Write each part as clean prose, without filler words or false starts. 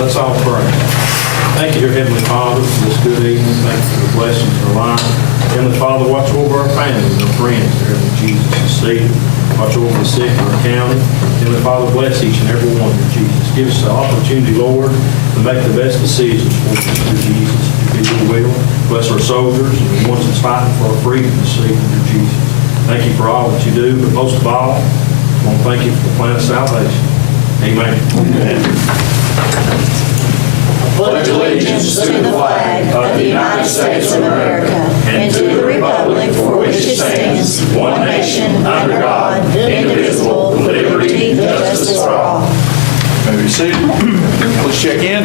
Let's all pray. Thank you, dear Heavenly Father, for this good evening. Thank you for the blessings of our life. Heavenly Father, watch over our families and our friends there in Jesus is seated. Watch over the sick in our county. Heavenly Father, bless each and every one, dear Jesus. Give us the opportunity, Lord, to make the best decisions for us, dear Jesus, to do your will. Bless our soldiers and the ones that's fighting for our freedom this evening, dear Jesus. Thank you for all that you do, but most of all, I want to thank you for the plan of salvation. Amen. Pledge allegiance to the flag of the United States of America and to the republic for which it stands, one nation, under God, indivisible, with liberty and justice for all. May be seated. Let's check in.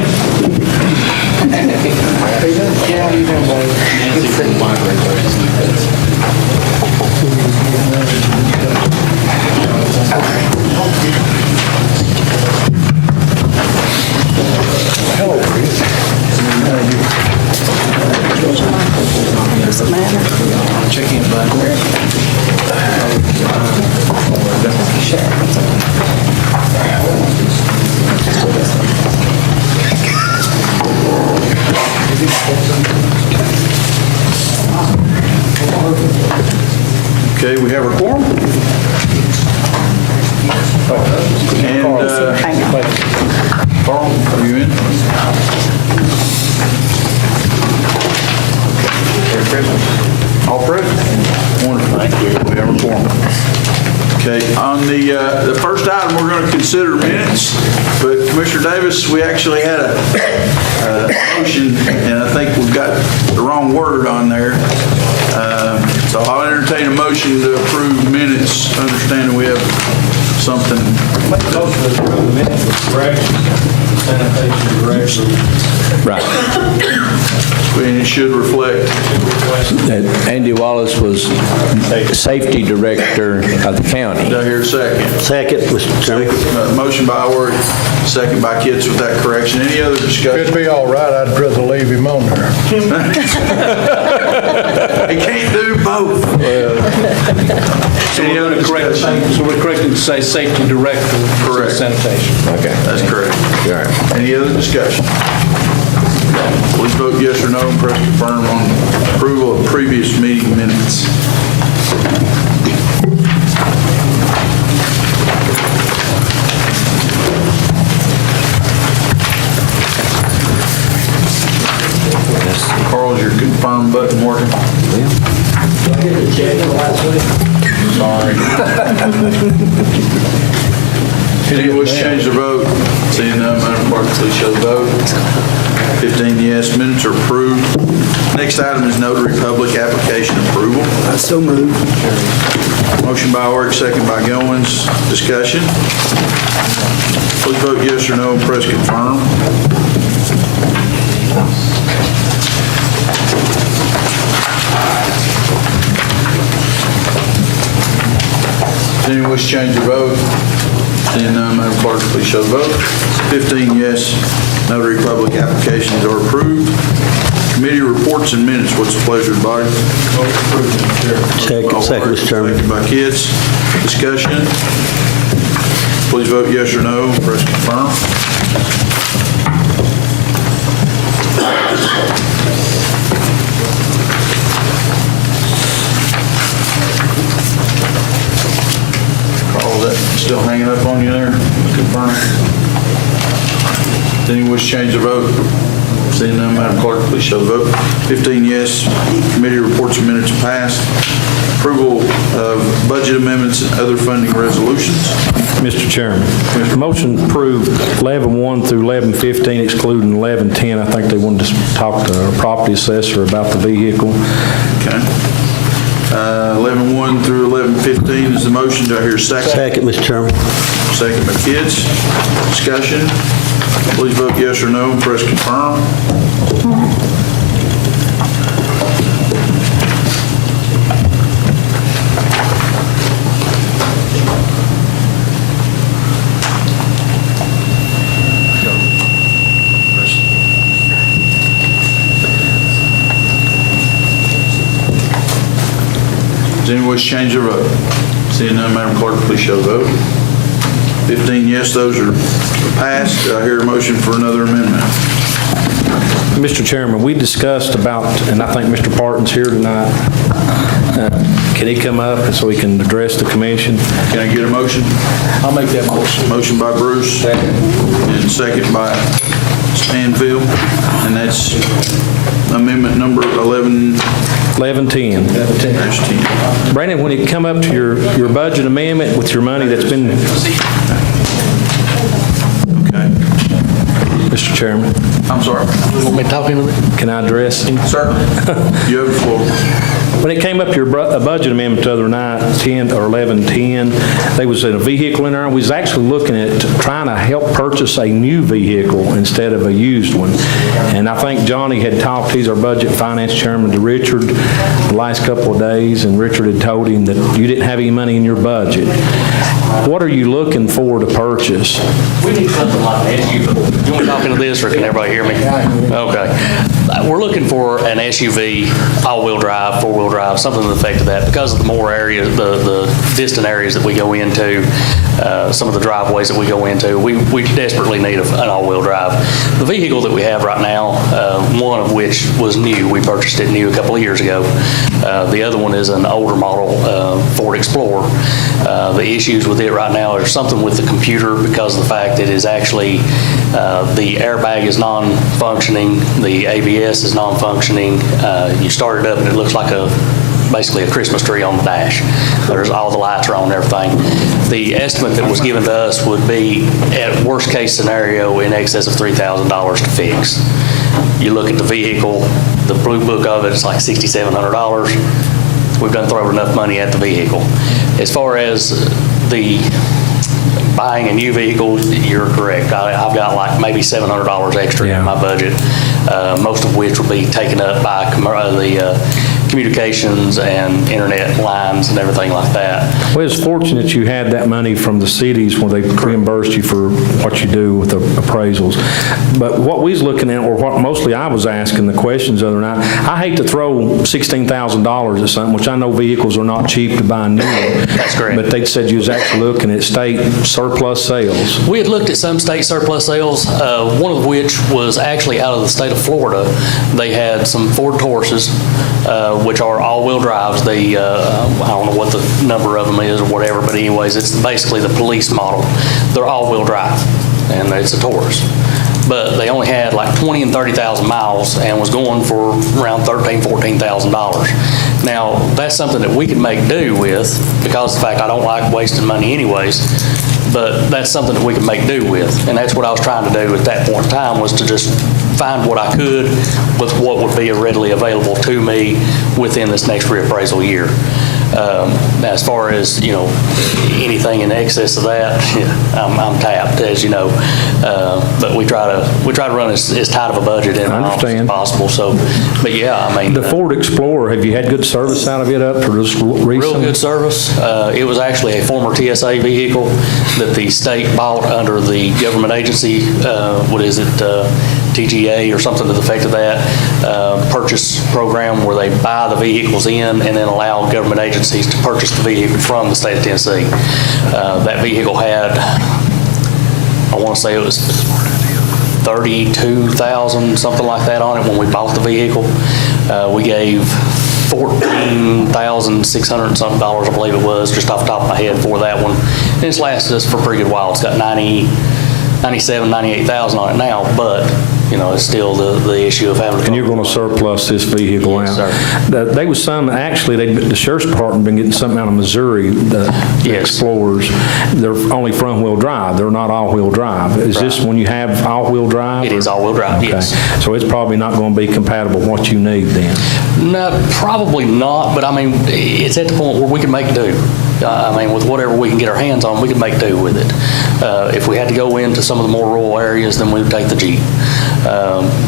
Does it matter? Check in, bud. Okay, we have a quorum. And Carl, are you in? All present? Wonderful. Thank you. We have a quorum. Okay, on the first item, we're going to consider minutes, but Commissioner Davis, we actually had a motion, and I think we've got the wrong word on there. So I'll entertain a motion to approve minutes, understanding we have something. Make a motion to approve the minutes with corrections, sanitation corrections. Right. And it should reflect. That Andy Wallace was safety director of the county. Do I hear a second? Second, Mr. Chairman. Motion by Howard, second by Kitts with that correction. Any other discussion? It'd be all right, I'd rather leave him on there. He can't do both. Any other discussion? So we're correcting to say safety director instead of Correct. sanitation. Okay. That's correct. All right. Any other discussion? Please vote yes or no and press confirm on approval of previous meeting minutes. Carl, is your confirm button working? Sorry. Any wish to change the vote? Seeing none, Madam Clerk, please show the vote. 15 yes, minutes are approved. Next item is notary public application approval. I so move. Motion by Orrick, second by Goins. Discussion? Please vote yes or no and press confirm. Does anyone wish to change their vote? Seeing none, Madam Clerk, please show the vote. 15 yes, notary public applications are approved. Committee reports and minutes. What's the pleasure of the body? Second, Mr. Chairman. Second by Kitts. Discussion. Please vote yes or no. Press confirm. Carl, is that still hanging up on you there? Confirm. Does anyone wish to change the vote? Seeing none, Madam Clerk, please show the vote. 15 yes, committee reports and minutes passed. Approval of budget amendments and other funding resolutions. Mr. Chairman, motion approved 11-1 through 11-15, excluding 11-10. I think they wanted to talk to our property assessor about the vehicle. Okay. 11-1 through 11-15 is the motion. Do I hear a second? Second, Mr. Chairman. Second by Kitts. Discussion. Please vote yes or no and press confirm. Does anyone wish to change their vote? Seeing none, Madam Clerk, please show the vote. 15 yes, those are passed. Do I hear a motion for another amendment? Mr. Chairman, we discussed about, and I think Mr. Parton's here tonight. Can he come up so he can address the commission? Can I get a motion? I'll make that motion. Motion by Bruce. And second by Stanfield. And that's amendment number 1110. 11-10. Brandon, when it come up to your budget amendment with your money that's been, Okay. Mr. Chairman, I'm sorry. Want me to talk into it? can I address him? Certainly. You have the floor. When it came up to your budget amendment the other night, 10 or 1110, there was a vehicle in there, and we was actually looking at trying to help purchase a new vehicle instead of a used one. And I think Johnny had talked, he's our budget finance chairman, to Richard the last couple of days, and Richard had told him that you didn't have any money in your budget. What are you looking for to purchase? We need something like an SUV. You want to talk into this, or can everybody hear me? Okay. We're looking for an SUV, all-wheel drive, four-wheel drive, something to the effect of that. Because of the more areas, the distant areas that we go into, some of the driveways that we go into, we desperately need an all-wheel drive. The vehicle that we have right now, one of which was new, we purchased it new a couple of years ago. The other one is an older model Ford Explorer. The issues with it right now are something with the computer, because of the fact that it is actually the airbag is non-functioning, the ABS is non-functioning. You start it up and it looks like basically a Christmas tree on the dash. There's all the lights are on and everything. The estimate that was given to us would be, at worst case scenario, in excess of $3,000 to fix. You look at the vehicle, the blue book of it is like $6,700. We've done thrown enough money at the vehicle. As far as the buying a new vehicle, you're correct. I've got like maybe $700 extra in my budget, most of which will be taken up by the communications and internet lines and everything like that. Well, it's fortunate you had that money from the cities when they reimbursed you for what you do with the appraisals. But what we was looking at, or what mostly I was asking the questions the other night, I hate to throw $16,000 at something, which I know vehicles are not cheap to buy new. That's correct. But they said you was actually looking at state surplus sales. We had looked at some state surplus sales, one of which was actually out of the state of Florida. They had some Ford Tauruses, which are all-wheel drives. They, I don't know what the number of them is or whatever, but anyways, it's basically the police model. They're all-wheel drive, and it's a Taurus. But they only had like 20 and 30,000 miles and was going for around $13,000, $14,000. Now, that's something that we could make do with, because of the fact I don't like wasting money anyways, but that's something that we can make do with. And that's what I was trying to do at that point in time, was to just find what I could with what would be readily available to me within this next reappraisal year. As far as, anything in excess of that, I'm tapped, as you know. But we try to run as tight of a budget in our office as possible. So, but yeah, I mean. The Ford Explorer, have you had good service out of it up for just recently? Real good service. It was actually a former TSA vehicle that the state bought under the government agency, TGA or something to the effect of that, purchase program where they buy the vehicles in and then allow government agencies to purchase the vehicle from the state of Tennessee. That vehicle had, I want to say it was 32,000, something like that on it when we bought the vehicle. We gave $14,600 and something, I believe it was, just off the top of my head for that one. And it's lasted us for a pretty good while. It's got 97,000, 98,000 on it now, but it's still the issue of having to. And you're going to surplus this vehicle out? Yes, sir. They was some, actually, the sheriff's department been getting something out of Missouri, the Explorers. They're only front-wheel drive. They're not all-wheel drive. Is this when you have all-wheel drive? It is all-wheel drive, Okay. yes. So it's probably not going to be compatible with what you need then? No, probably not, but I mean, it's at the point where we can make do. With whatever we can get our hands on, we can make do with it. If we had to go into some of the more rural areas, then we would take the Jeep.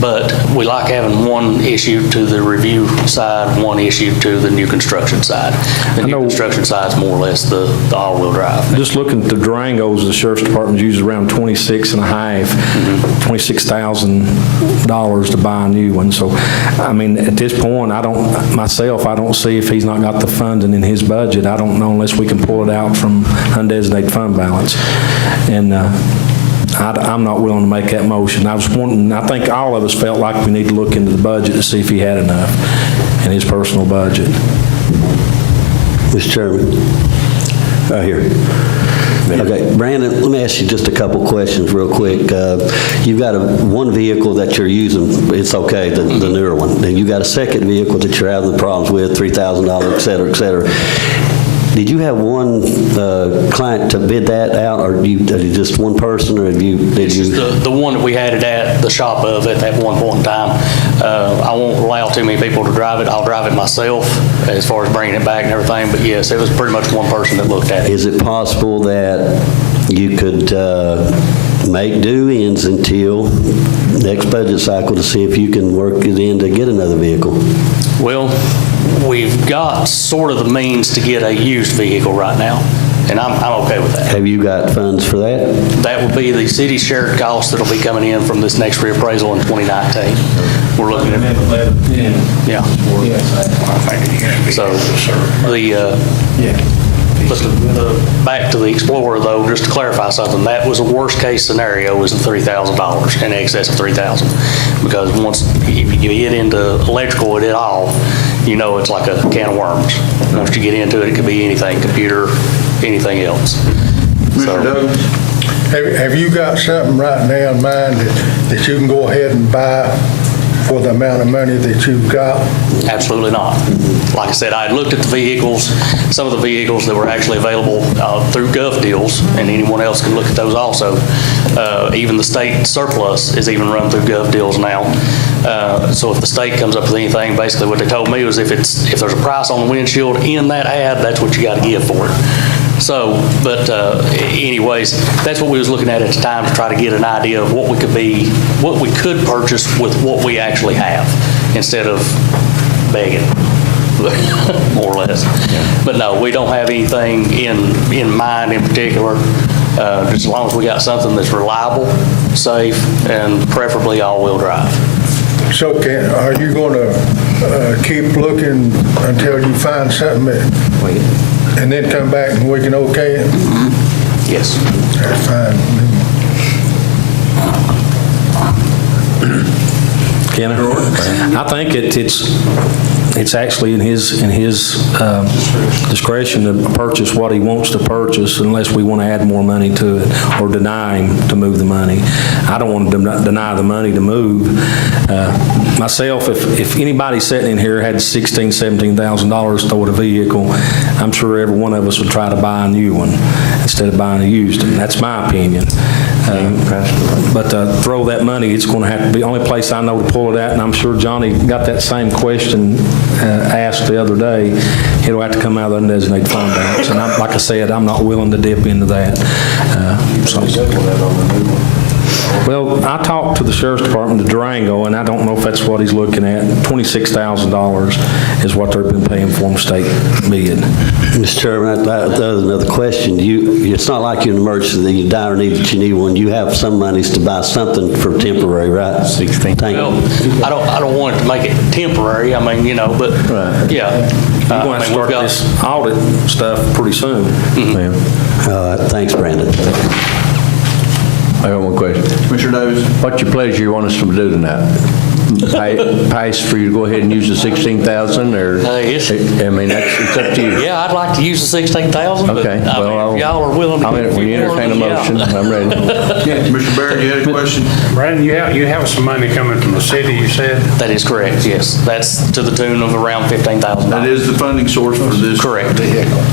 But we like having one issue to the review side, one issue to the new construction side. The new construction side is more or less the all-wheel drive. Just looking at the Durangos, the sheriff's department uses around $26,500 to buy a new one. So, at this point, I don't see if he's not got the funding in his budget. I don't know unless we can pull it out from undesignated fund balance. And I'm not willing to make that motion. I think all of us felt like we need to look into the budget to see if he had enough in his personal budget. Mr. Chairman. Right here. Okay, Brandon, let me ask you just a couple questions real quick. You've got one vehicle that you're using, it's okay, the newer one. Then you got a second vehicle that you're having the problems with, $3,000, et cetera, et cetera. Did you have one client to bid that out, or did you just one person, or did you? The one that we had it at the shop of at that one point in time. I won't allow too many people to drive it. I'll drive it myself as far as bringing it back and everything. But yes, it was pretty much one person that looked at it. Is it possible that you could make do ends until next budget cycle to see if you can work it in to get another vehicle? Well, we've got sort of the means to get a used vehicle right now, and I'm okay with that. Have you got funds for that? That That will be the city's shared cost that'll be coming in from this next reappraisal in 2019. We're looking at, yeah. So back to the Explorer though, just to clarify something, that was a worst case scenario was the $3,000, in excess of $3,000. Because once you get into electrical at all, you know it's like a can of worms. Once you get into it, it could be anything, computer, anything else. Mr. Douglas? Have you got something right now in mind that you can go ahead and buy for the amount of money that you've got? Absolutely not. Like I said, I had looked at the vehicles, some of the vehicles that were actually available through Gov Deals, and anyone else can look at those also. Even the state surplus is even run through Gov Deals now. So if the state comes up with anything, basically what they told me was if there's a price on the windshield in that ad, that's what you got to give for it. So, but anyways, that's what we was looking at the time to try to get an idea of what we could purchase with what we actually have, instead of begging, more or less. But no, we don't have anything in mind in particular. Just as long as we got something that's reliable, safe, and preferably all-wheel drive. So are you going to keep looking until you find something and then come back and we can okay it? Yes. That's fine. Ken? I think it's actually in his discretion to purchase what he wants to purchase unless we want to add more money to it or deny him to move the money. I don't want to deny the money to move. Myself, if anybody sitting in here had $16,000, $17,000 toward a vehicle, I'm sure every one of us would try to buy a new one instead of buying a used one. That's my opinion. But throw that money, it's going to have to be, the only place I know to pull it at, and I'm sure Johnny got that same question asked the other day, it'll have to come out of the undesignated fund balance. And like I said, I'm not willing to dip into that. Well, I talked to the Sheriff's Department of Durango, and I don't know if that's what he's looking at. $26,000 is what they've been paying for him state bid. Mr. Chairman, that was another question. It's not like you're in an emergency that you dire need that you need one. You have some monies to buy something for temporary, right? Thank you. Well, I don't want it to make it temporary. I mean, but yeah. You're going to start this audit stuff pretty soon. Thanks, Brandon. I have one question. Commissioner Davis? What's your pleasure you want us to do tonight? Pass for you to go ahead and use the 16,000, or? Yes. I mean, it's up to you. Yeah, I'd like to use the 16,000. Okay. But, Well, if y'all are willing to. When you entertain a motion, I'm ready. Commissioner Barrett, you had a question? Brandon, you have some money coming from the city, you said? That is correct, yes. That's to the tune of around $15,000. That is the funding source for this Correct.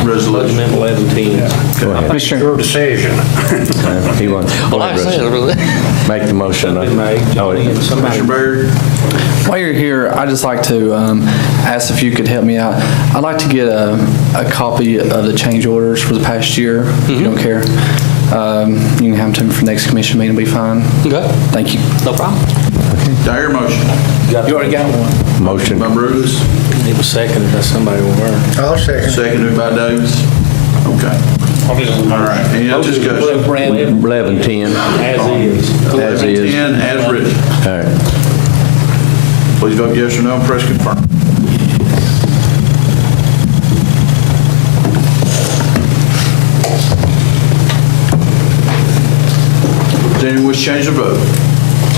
resolution. 1110. It's your decision. He wants. Well, like I said, Make the motion. Commissioner Barrett? While you're here, I'd just like to ask if you could help me out. I'd like to get a copy of the change orders for the past year, if you don't care. You can have them to me for next commission meeting, it'll be fine. Okay. Thank you. No problem. Do I hear a motion? You already got one. Motion. By Brutus, It was seconded by somebody over there. I'll second. seconded by Davis. Okay. All right. Any other discussion? 1110. As is. As is. 11:10 as written. All right. Please vote yes or no, press confirm. Does anyone wish to change their vote?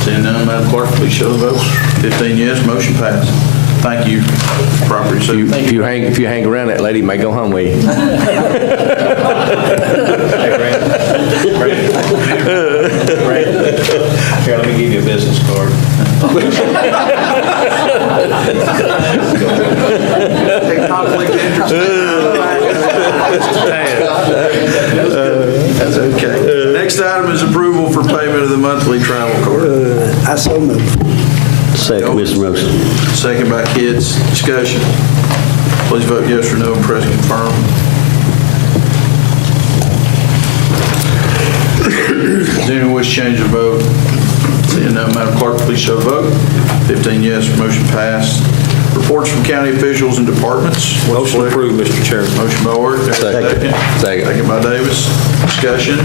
Seeing none, Madam Clerk, please show the vote. 15 yes, motion passed. Thank you, property secretary. If you hang around, that lady may go home with you. Here, let me give you a business card. Take conflict of interest. That's okay. Next item is approval for payment of the monthly travel card. I so move. Second, Mr. Motion. Second by Kids. Discussion. Please vote yes or no and press confirm. Does anyone wish to change their vote? Seeing none, Madam Clerk, please show the vote. 15 yes, motion passed. Reports from county officials and departments. Motion approved, Mr. Chairman. Motion by Ward. Second. Second by Davis. Discussion.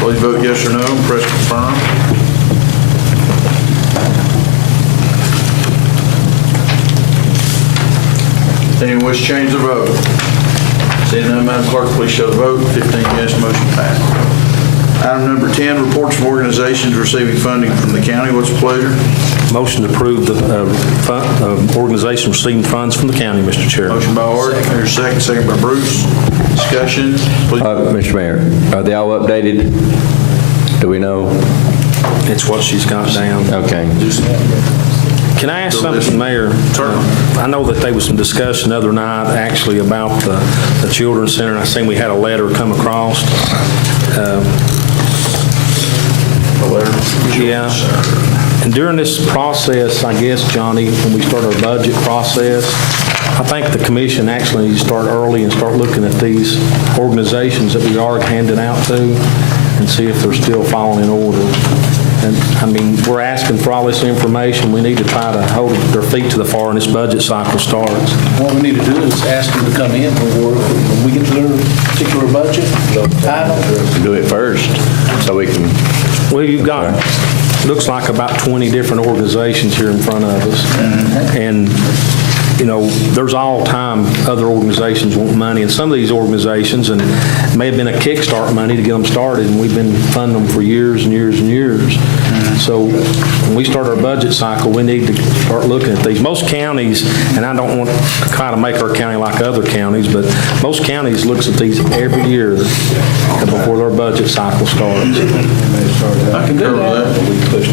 Please vote yes or no and press confirm. Anyone wish to change their vote? Seeing none, Madam Clerk, please show the vote. 15 yes, motion passed. Item number 10, reports from organizations receiving funding from the county. What's the pleasure? Motion to approve the organization receiving funds from the county, Mr. Chairman. Motion by Art. Here's second. Second by Bruce. Discussion. Please. Mr. Mayor, are they all updated? Do we know? It's what she's got down. Okay. Can I ask something, Mayor? Certainly. I know that there was some discussion the other night, actually, about the Children's Center, and I seen we had a letter come across. Yeah. And during this process, I guess, Johnny, when we start our budget process, I think the commission actually needs to start early and start looking at these organizations that we are handing out to and see if they're still following in order. And, I mean, we're asking for all this information. We need to try to hold their feet to the fire when this budget cycle starts. What we need to do is ask them to come in when we get to their particular budget. Do it first, so we can... Well, you've got, looks like about 20 different organizations here in front of us. And, you know, there's all time other organizations want money. And some of these organizations, and it may have been a kickstart money to get them started, and we've been funding them for years and years and years. So when we start our budget cycle, we need to start looking at these. Most counties, and I don't want to kind of make our county like other counties, but most counties looks at these every year before their budget cycle starts. I can cover that.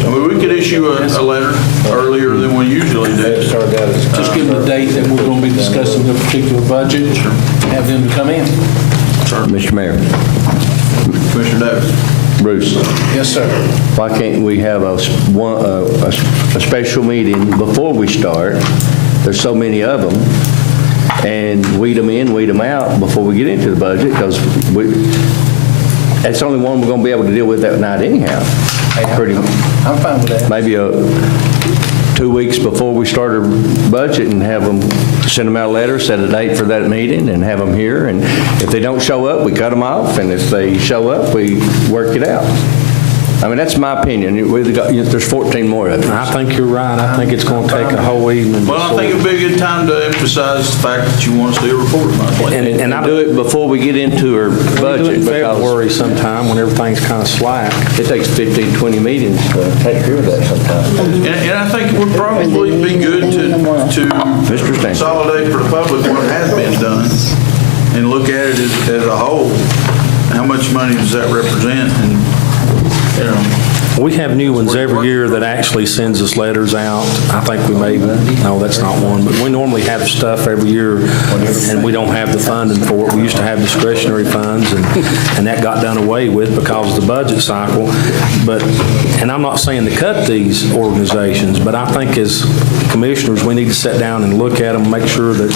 I mean, we could issue a letter earlier than we usually do. Just give them the date that we're going to be discussing the particular budget and have them to come in. Mr. Mayor, Commissioner Davis. Bruce, Yes, sir. why can't we have a special meeting before we start? There's so many of them, and weed them in, weed them out before we get into the budget, because that's the only one we're going to be able to deal with that night anyhow. Pretty I'm fine with that. maybe 2 weeks before we start our budget and have them, send them out a letter, set a date for that meeting and have them here. And if they don't show up, we cut them off. And if they show up, we work it out. I mean, that's my opinion. There's 14 more of them. I think you're right. I think it's going to take a whole evening. Well, I think it'd be a good time to emphasize the fact that you want us to do a report monthly. And I do it before we get into our We do it budget, in because February sometime when everything's kind of slack. it takes 15, 20 meetings to take care of that sometimes. And I think it would probably be good to consolidate for the public what has been done and look at it as a whole. How much money does that represent? And, you know, We have new ones every year that actually sends us letters out. I think we may, no, that's not one, but we normally have stuff every year, and we don't have the funding for it. We used to have discretionary funds, and that got done away with because of the budget cycle. But, and I'm not saying to cut these organizations, but I think as commissioners, we need to sit down and look at them, make sure that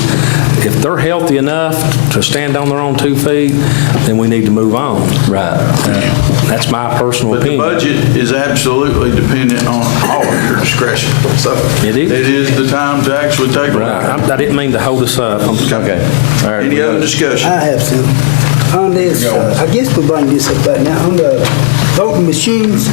if they're healthy enough to stand on their own 2 feet, then we need to move on. Right. That's my personal but the opinion. budget is absolutely dependent on all of your discretion. So It is. it is the time to actually take a look. I didn't mean to hold us up. Okay. All right. Any other discussion? I have some. On this, I guess we're bringing this up right now. On the voting machines,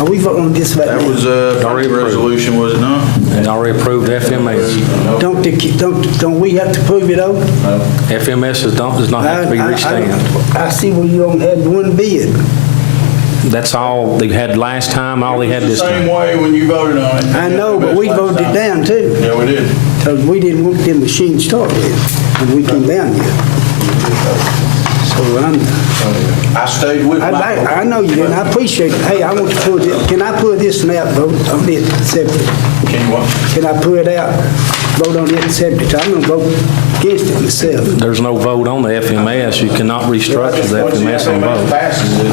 are we voting on this right now? That was a Already approved. resolution, was it not? And already approved FMS. Don't we have to prove it out? FMS does not have to be restamped. I see where you only had one bid. That's all they had last time, all they had It's this the same time. way when you voted on it. I know, but we voted it down too, Yeah, we did. because we didn't want them machines started, and we came down here. So I stayed with my. I know you did, and I appreciate it. Hey, I want to put it, can I put this and that vote on this separate? Can you what? Can I put it out, vote on it separate? I'm going to vote against it myself. There's no vote on the FMS. You cannot restructure the Once the FMS and FMS vote. passes it,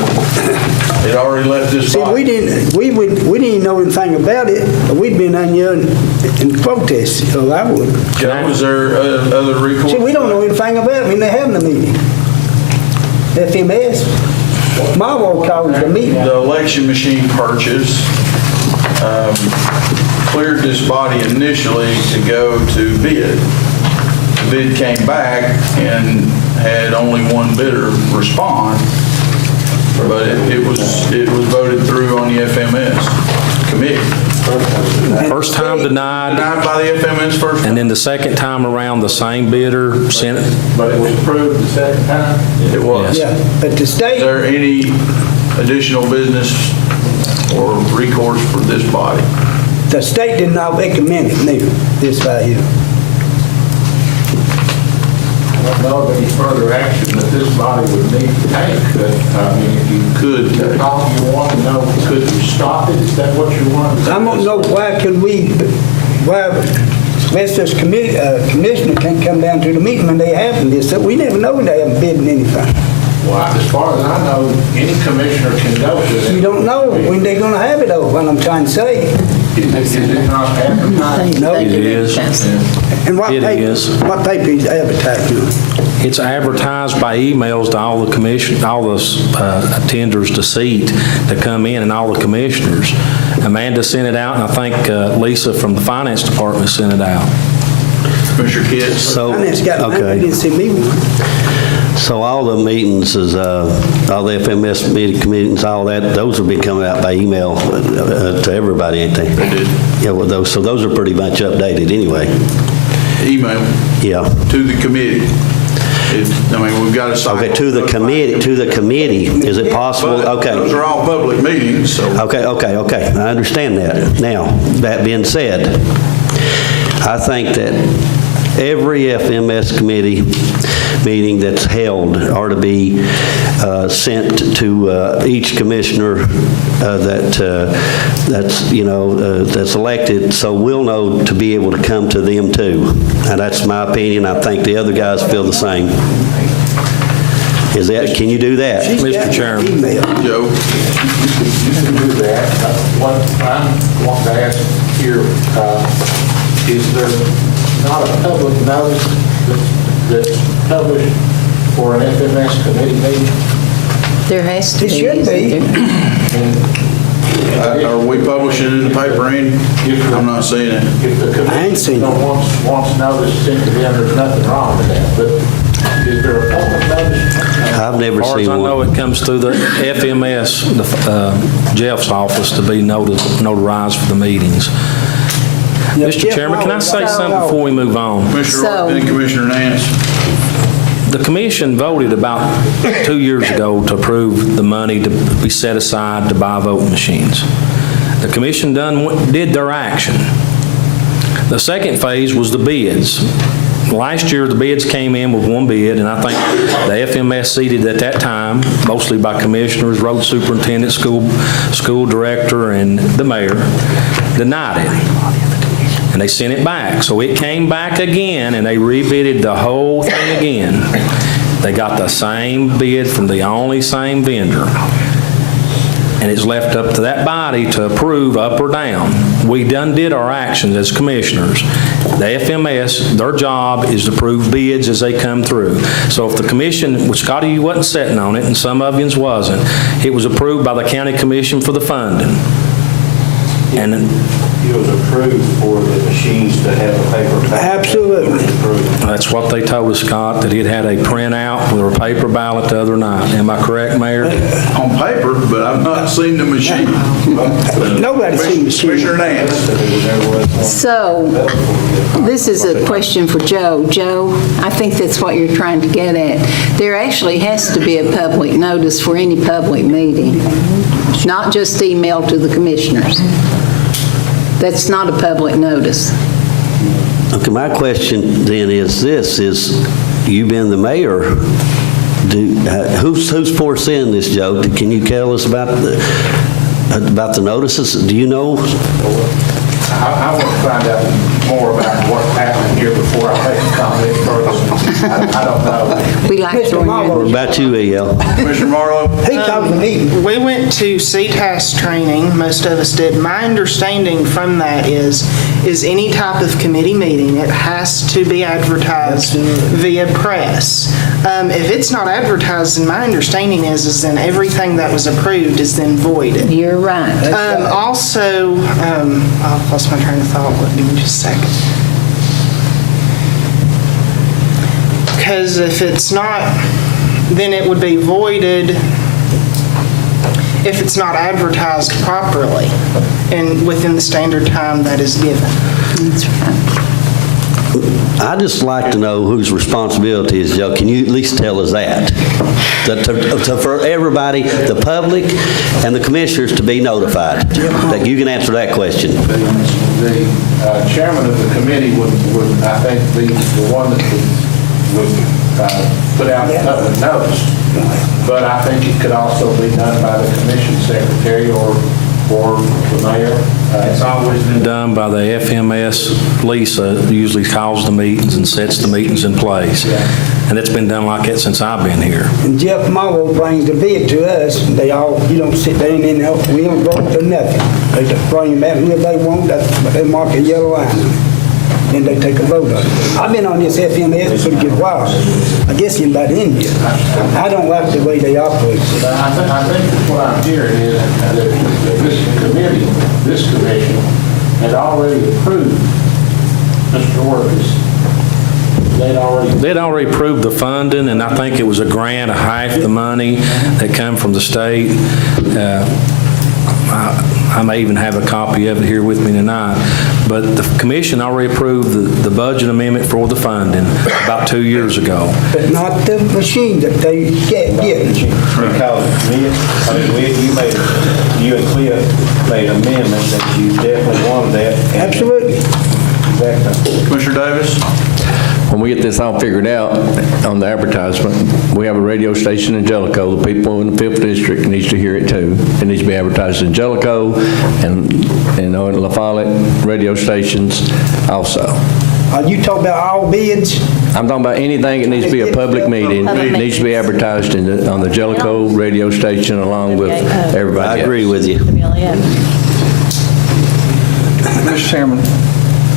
it already left this See, body. we didn't even know anything about it, but we'd been on here and protested, so I would. Joe, was there other recourse? See, we don't know anything about it when they having a meeting. FMS, Marvel called it a meeting. The election machine purchase cleared this body initially to go to bid. The bid came back and had only one bidder respond, but it was voted through on the FMS committee. First time denied, Denied by the FMS first. and then the second time around, the same bidder sent it. But it was approved the second time? It was. Yeah, but the Is state, there any additional business or recourse for this body? the state did not recommend it, neither, this right here. I don't know of any further action that this body would need to take, but, I mean, if you Could take. you want to know, could you stop it? Is that what you want? I don't know why Westchester Commissioner can't come down to the meeting when they having this, so we never know when they haven't bidding anything. Well, as far as I know, any commissioner can go to it. You don't know when they're gonna have it over, what I'm trying to say. Is it not advertised? No. It is. And what It paper, is. what paper is advertising? It's advertised by emails to all the attenders to seat to come in, and all the commissioners. Amanda sent it out, and I think Lisa from the finance department sent it out. Commissioner Kitts? So, I just got, I okay. didn't see me one. So all the meetings is, all the FMS meetings, all that, those will be coming out by email to everybody, ain't they? They did. Yeah, well, those are pretty much updated anyway. Email Yeah. to the committee. We've got a cycle. Okay, to the committee, is it possible? But Okay. those are all public meetings, so. Okay. I understand that. Now, that being said, I think that every FMS committee meeting that's held are to be sent to each commissioner that's elected, so we'll know to be able to come to them too. And that's my opinion. I think the other guys feel the same. Can you do that? She's Mr. got Chairman. email. Joe? You can do that. What I'm wanting to ask here, is there not a public notice that's published for an FMS committee meeting? There has to It be. should isn't be. there? Are we publishing it in the paper, Andy? I'm not seeing it. If the I ain't seen committee it. wants notice sent to them, there's nothing wrong with that, but is there a public notice? I've never As far as seen I know, one. it comes through the FMS, Jeff's office, to be notarized for the meetings. Yeah, Mr. Jeff Chairman, can I say Morris, something before we move on? Commissioner So- Orton and Commissioner Nance? The commission voted about 2 years ago to approve the money to be set aside to buy voting machines. The commission did their action. The second phase was the bids. Last year, the bids came in with one bid, and I think the FMS seated at that time, mostly by commissioners, road superintendent, school director, and the mayor, denied it. And they sent it back. So it came back again, and they rebidded the whole thing again. They got the same bid from the only same vendor. And it's left up to that body to approve up or down. We done did our actions as commissioners. The FMS, their job is to approve bids as they come through. So if the commission, which Scotty, you wasn't sitting on it, and some of yous wasn't, it was approved by the county commission for the funding. And it was approved for the machines to have a paper ballot. Absolutely. That's what they told us, Scott, that it had a printout with a paper ballot the other night. Am I correct, Mayor? On paper, but I've not seen the machine. Nobody's seen the machine. Commissioner Nance. So, this is a question for Joe. Joe, I think that's what you're trying to get at. There actually has to be a public notice for any public meeting, not just email to the commissioners. That's not a public notice. Okay, my question then is this, is you being the mayor, who's foreseeing this, Joe? Can you tell us about the notices? Do you know? I want to find out more about what happened here before I make a comment further. I don't know. We like Mr. throwing Marlowe. What about you, E.L.? Commissioner Marlowe? He talked to me. We went to CTAS training, most of us did. My understanding from that is any type of committee meeting, it has to be advertised via press. If it's not advertised, then my understanding is then everything that was approved is then voided. You're right. Also, I've lost my train of thought. Give me just a second. Because if it's not, then it would be voided if it's not advertised properly and within the standard time that is given. That's right. I'd just like to know whose responsibility is, Joe. Can you at least tell us that? For everybody, the public and the commissioners to be notified. That you can answer that question. The chairman of the committee would I think, be the one that would put out the public notice. But I think it could also be done by the commission secretary or the mayor. It's always been done by the FMS. Lisa usually calls the meetings and sets the meetings in place. And it's been done like that since I've been here. And Jeff Marlowe brings the bid to us, and you don't sit there and help, we don't vote for nothing. They just bring them out, whoever they want, they mark a yellow line. Then they take a vote on it. I've been on this FMS for a good while. I guess in about India. I don't like the way they operate. I think what I'm hearing is that this committee, this commission, had already approved Mr. Worthy's. They'd already approved the funding, and I think it was a grant of half the money that come from the state. I may even have a copy of it here with me tonight. But the commission already approved the budget amendment for the funding about 2 years ago. But not the machine that they get. Because you and Cliff made amendments that you definitely wanted that. Absolutely. Exactly. Commissioner Davis? When we get this all figured out on the advertisement, we have a radio station in Jellicoe. The people in the 5th District needs to hear it too. It needs to be advertised in Jellicoe and in La Follette radio stations also. Are you talking about all bids? I'm talking about anything that needs to be a public meeting. It needs to be advertised on the Jellicoe radio station along with everybody else. I agree with you. Mr. Chairman,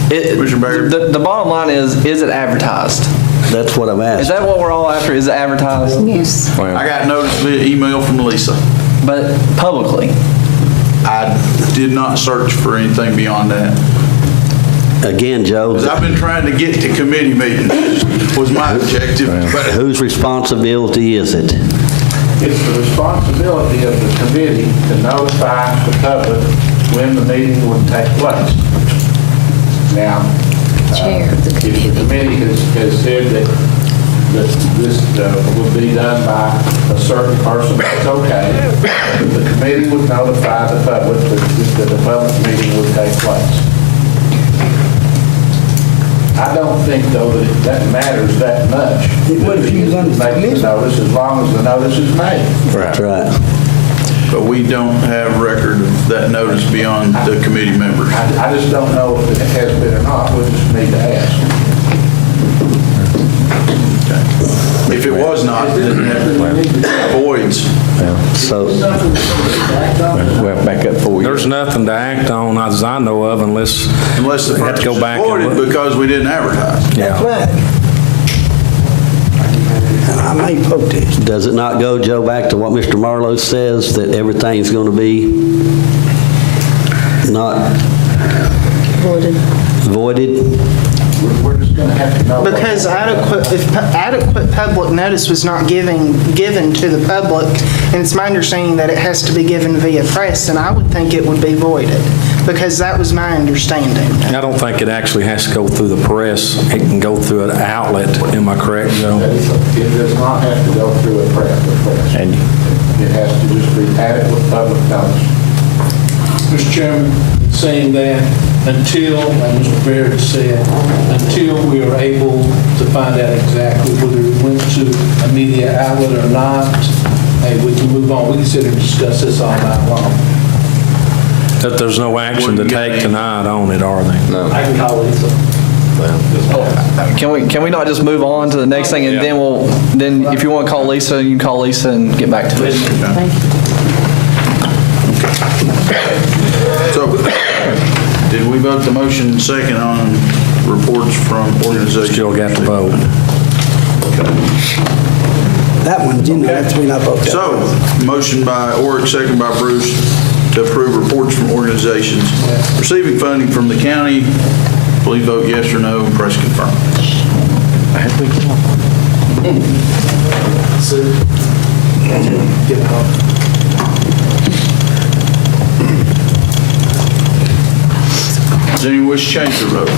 the bottom line is it advertised? That's what I'm asking. Is that what we're all after? Is it advertised? Yes. I got notice via email from Lisa. But publicly? I did not search for anything beyond that. Again, Joe. Because I've been trying to get to committee meetings was my objective. But Whose responsibility is it? It's the responsibility of the committee to notify the public when the meeting would take place. Now, Chair of the if the committee has said that this would be done by a certain person, it's okay. The committee would notify the public that the public meeting would take place. I don't think, though, that matters that much. What if you was on the Make the commission? notice as long as the notice is made. That's right. But we don't have record of that notice beyond the committee members. I just don't know if it has been or not. We just need to ask. If it was not, then that voids. So, Well, back up 4 years. There's nothing to act on, as I know of, unless Unless the we have purchase to is go back and voided look. because we didn't advertise. That's right. And I may protest. does it not go, Joe, back to what Mr. Marlowe says, that everything's going to be not Voided? We're just going to have to know. Because if adequate public notice was not given to the public, and it's my understanding that it has to be given via press, then I would think it would be voided, because that was my understanding. I don't think it actually has to go through the press. It can go through an outlet. Am I correct, Joe? It does not have to go through a press. And It has to just be adequate public notice. Mr. Chairman, saying that until, like Mr. Baird said, until we are able to find out exactly whether it went to a media outlet or not, hey, we can move on. We can sit here and discuss this all night long. That there's no action to take tonight on it, are they? I can call Lisa. Can we not just move on to the next thing, and then if you want to call Lisa, you can call Lisa and get back to us. So, did we vote the motion second on reports from organizations? Still got to vote. That one, Jim, that's we not voted. So, motion by Oric, second by Bruce, to approve reports from organizations receiving funding from the county. Please vote yes or no, press confirm. Does anyone wish to change their vote?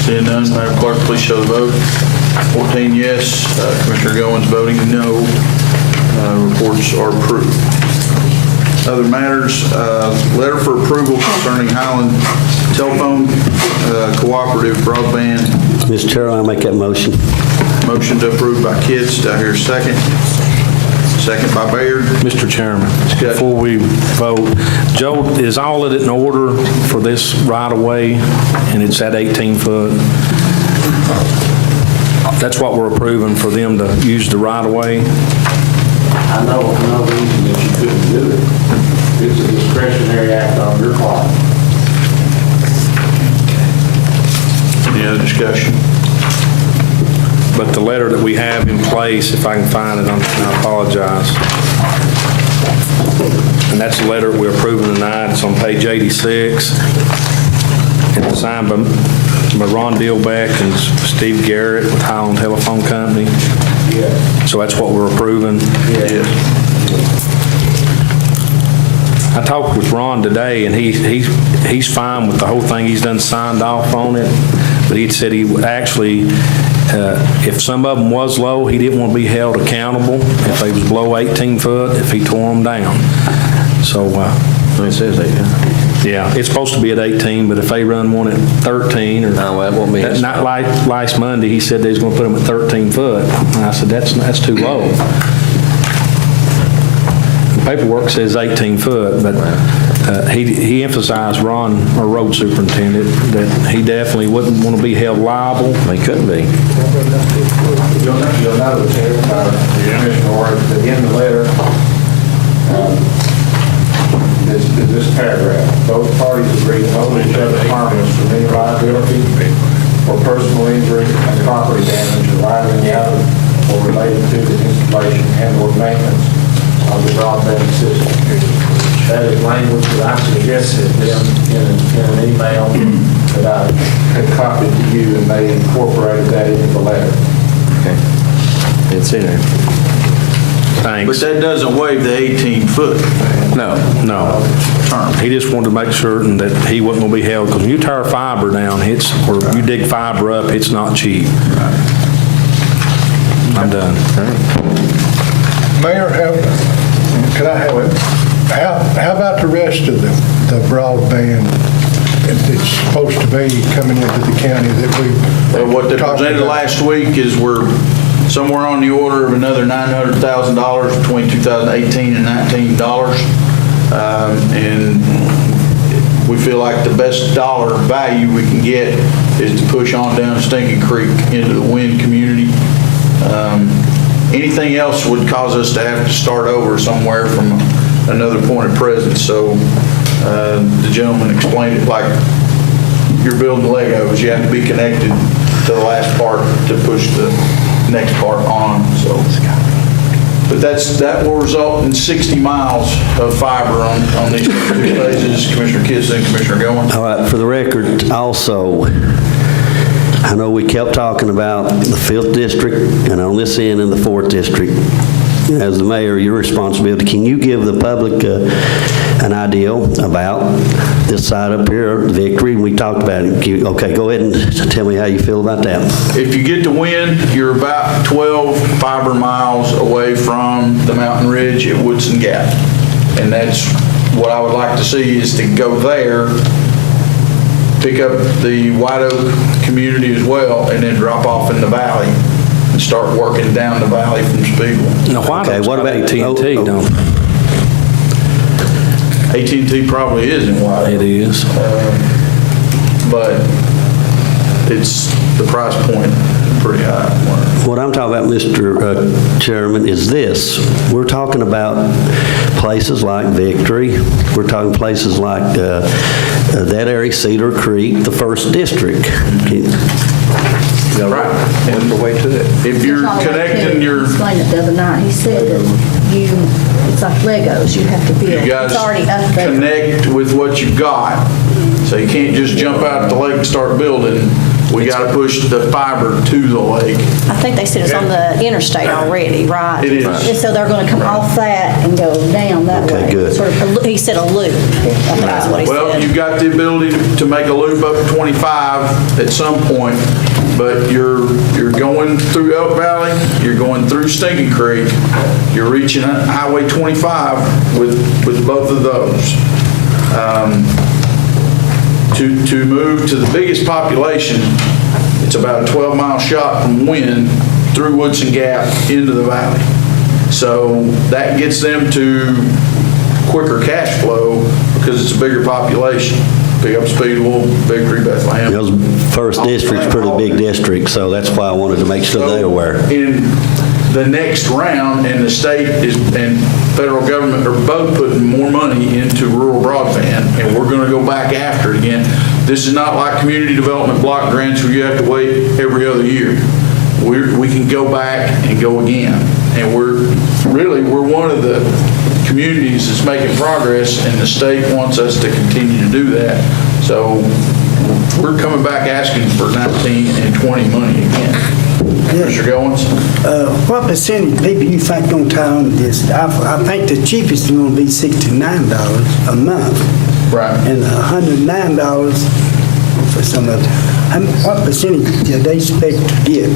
Seeing none, Madam Clerk, please show the vote. 14 yes, Commissioner Goins voting no. Reports are approved. Other matters, letter for approval concerning Highland Telephone Cooperative Broadband. Mr. Chair, I'll make that motion. Motion to approve by Kitts. Do I hear a second? Second by Baird. Mr. Chairman, before we vote, Joe, is all of it in order for this right-of-way, and it's at 18 foot? That's what we're approving, for them to use the right-of-way? I know of no reason that you couldn't do it. It's a discretionary act on your part. Any other discussion? But the letter that we have in place, if I can find it, I apologize. And that's the letter we're approving tonight. It's on page 86. And it's signed by Ron Dillbeck and Steve Garrett with Highland Telephone Company. Yes. So that's what we're approving. Yes. I talked with Ron today, and he's fine with the whole thing. He's done signed off on it, but he said he would actually, if some of them was low, he didn't want to be held accountable if they was below 18 foot, if he tore them down. So, it says that, yeah, it's supposed to be at 18, but if they run one at 13 or No, that won't be. not like last Monday, he said they was going to put them at 13 foot. And I said, that's too low. The paperwork says 18 foot, but he emphasized, Ron, our road superintendent, that he definitely wouldn't want to be held liable. They couldn't be. You'll notice here, Commissioner Orr, that in the letter, this paragraph, both parties agree to hold each other harmless from any liability or personal injury and property damage arising out of or related to the installation and or maintenance of the broadband system. That is language that I suggested them in an email that I had copied to you, and they incorporated that into the letter. Okay. It's in there. Thanks. But that doesn't waive the 18 foot No. term. He just wanted to make certain that he wasn't going to be held, because when you tear fiber down, or you dig fiber up, it's not cheap. I'm done. Mayor, how about the rest of the broadband that's supposed to be coming into the county that we What they talked presented about? last week is we're somewhere on the order of another $900,000 between 2018 and $19. And we feel like the best dollar value we can get is to push on down Stinking Creek into the Wynn community. Anything else would cause us to have to start over somewhere from another point of presence. So the gentleman explained it like you're building Legos. You have to be connected to the last part to push the next part on. So But that will result in 60 miles of fiber on these two phases, Commissioner Kidd and Commissioner Goins. All right, for the record, also, I know we kept talking about the 5th district, and on this end in the 4th district. As the mayor, your responsibility, can you give the public an idea about this side up here, Victory? We talked about it. Okay, go ahead and tell me how you feel about that. If you get to Wynn, you're about 12 fiber miles away from the mountain ridge at Woodson Gap. And that's what I would like to see, is to go there, pick up the White Oak community as well, and then drop off in the valley and start working down the valley from Speedwell. Now, why Okay, what about AT&T, don't AT&T probably is in White Oak. it is. But it's, the price point is pretty high. What I'm talking about, Mr. Chairman, is this. We're talking about places like Victory. We're talking places like that area, Cedar Creek, the 1st district. Right. And the way to it. If you're connecting He explained it the other night. He said that it's like Legos, you have to build. You guys It's already up there. connect with what you've got. So you can't just jump out the lake and start building. We got to push the fiber to the lake. I think they said it's on the interstate already, right? It is. And so they're going to come off that and go down that way. Okay, good. Sort of, he said a loop. I think that's what he Well, said. you've got the ability to make a loop up to 25 at some point, but you're going through Elk Valley, you're going through Stinking Creek, you're reaching Highway 25 with both of those. To move to the biggest population, it's about a 12-mile shot from Wynn through Woodson Gap into the valley. So that gets them to quicker cash flow because it's a bigger population. Pick up Speedwell, Victory, Bethlehem. Because 1st district's a pretty big district, so that's why I wanted to make sure they're aware. In the next round, and the state and federal government are both putting more money into rural broadband, and we're going to go back after it again. This is not like community development block grants where you have to wait every other year. We can go back and go again, and we're one of the communities that's making progress, and the state wants us to continue to do that. So we're coming back asking for 19 and 20 money again. Mr. Goins? What percentage people you think gonna tie on to this? I think the cheapest is gonna be $69 a month. Right. And $109 for some of it. What percentage do they expect to get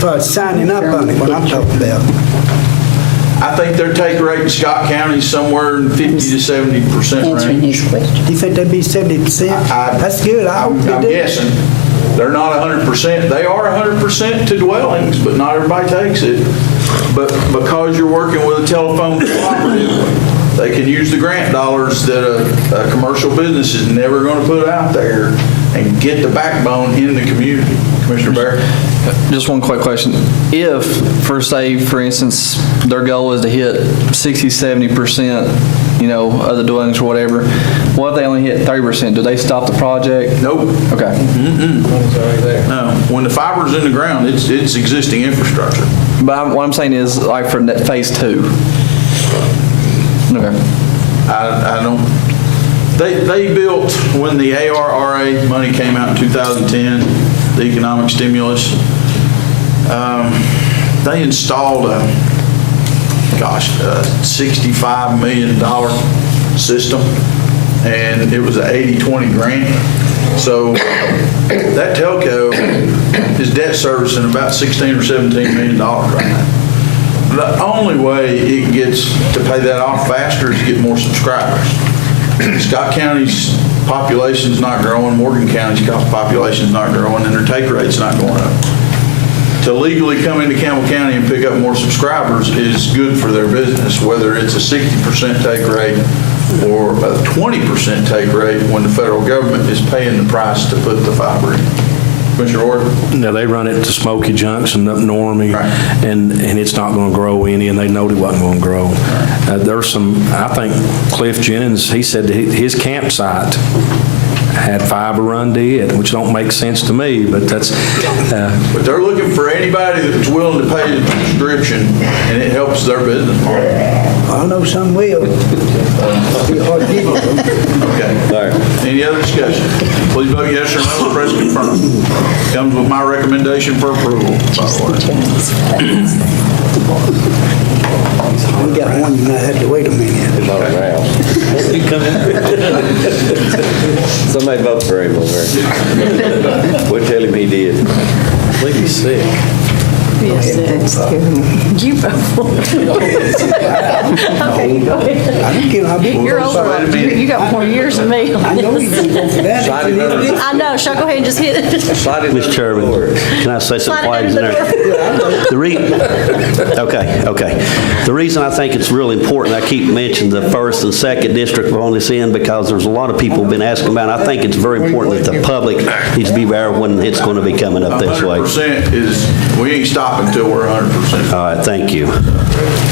for signing up on it, what I'm talking about? I think their take rate in Scott County is somewhere in 50 to 70% Answering range. his question. Do you think that'd be 70%? That's good. I hope they I'm do. guessing. They're not 100%. They are 100% to dwellings, but not everybody takes it. But because you're working with a telephone cooperative, they can use the grant dollars that a commercial business is never going to put out there and get the backbone in the community. Commissioner Barrett? Just one quick question. If, for instance, their goal is to hit 60, 70%, of the dwellings or whatever, what if they only hit 30%? Do they stop the project? Nope. Okay. No. When the fiber's in the ground, it's existing infrastructure. But what I'm saying is, like for phase 2. Okay. I don't, they built, when the ARRA money came out in 2010, the economic stimulus, they installed a $65 million system, and it was an 80-20 grant. So that telco is debt servicing about $16 or $17 million right now. The only way it gets to pay that off faster is to get more subscribers. Scott County's population's not growing, Morgan County's population's not growing, and their take rate's not going up. To legally come into Campbell County and pick up more subscribers is good for their business, whether it's a 60% take rate or a 20% take rate when the federal government is paying the price to put the fiber in. Commissioner Ord? Now, they run it to Smoky Junction up Normie, Right. and it's not going to grow any, and they know it wasn't going to grow. There's some, I think Cliff Jennings, he said that his campsite had fiber run dead, which don't make sense to me, but that's, But they're looking for anybody that's willing to pay the subscription, and it helps their business model. I know some will. Be hard to get them. Okay. Any other discussion? Please vote yes or no, press confirm. Comes with my recommendation for approval, by the We got one, you might have to wait a minute. Somebody vote for him over there. We'll tell him he did. I believe he's sick. Yes, you vote for it. Okay, you go ahead. I don't care how big. You're older. You got more years than me. I know you can go for that. I know, so go ahead and just hit it. Mr. Chairman, can I say something while he's in there? Okay. The reason I think it's really important, I keep mentioning the first and second district on this end because there's a lot of people been asking about it. I think it's very important that the public needs to be aware when it's going to be coming up this way. 100% is, we ain't stopping until we're 100%. All right, thank you.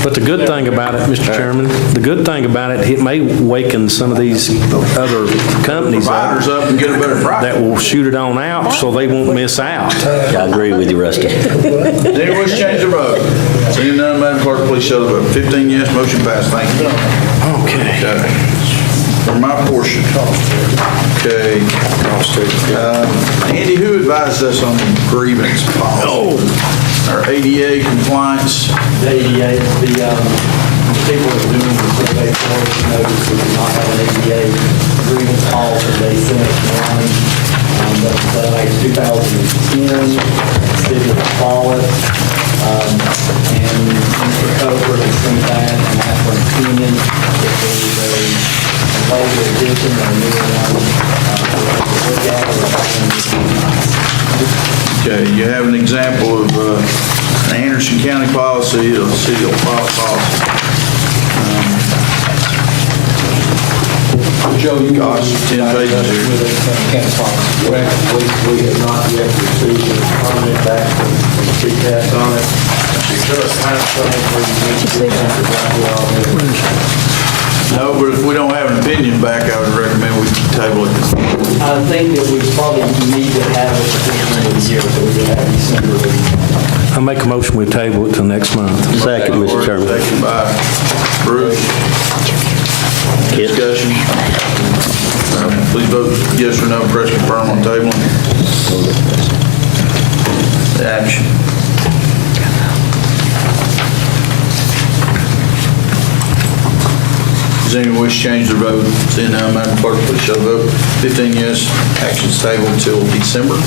But the good thing about it, Mr. Chairman, the good thing about it, it may waken some of these other companies Providers up and get a better price. that will shoot it on out so they won't miss out. I agree with you, Rusty. Anyone wish to change their vote? Seeing none, Madam Clerk, please show the vote. 15 yes, motion passed. Thank you. Okay. For my portion. Okay. Andy, who advised us on grievance policy? Our ADA compliance. The ADA, the people that are doing the survey for us notice we do not have an ADA grievance policy. They sent us one, that's like 2010, city of Follett, and Mr. Coker has sent that, and asked for an opinion if there is a major addition or new one. Look at Okay, you have an example of an Anderson County policy, a city of Follett policy. Joe, you Gosh, 10 pages here. We have not yet received a comment back from CCAS on it. Is there a time frame where you need to get something No, but if we don't have an opinion back, I would recommend we table it. I think that we probably need to have it at the end of the year, so we can have December. I make a motion we table it till next month. Second, Mr. Chairman. Second by Bruce. Discussion. Please vote yes or no, press confirm on table. Action. Does anyone wish to change their vote? Seeing none, Madam Clerk, please show the vote. 15 yes, action's tabled until December.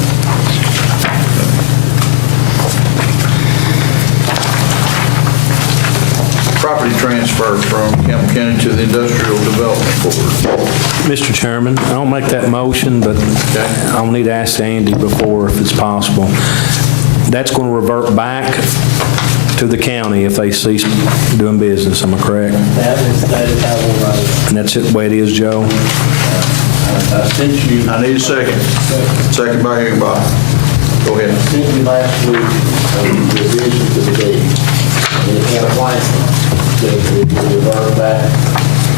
Property transfer from Campbell County to the Industrial Development Board. Mr. Chairman, I'll make that motion, but I'll need to ask Andy before if it's possible. That's going to revert back to the county if they cease doing business, am I correct? That is how we'll write it. And that's the way it is, Joe? I sent you. I need a second. Second by Higginbotham. Go ahead. I sent you last week the revision to the deed. And it had a blank that we revert back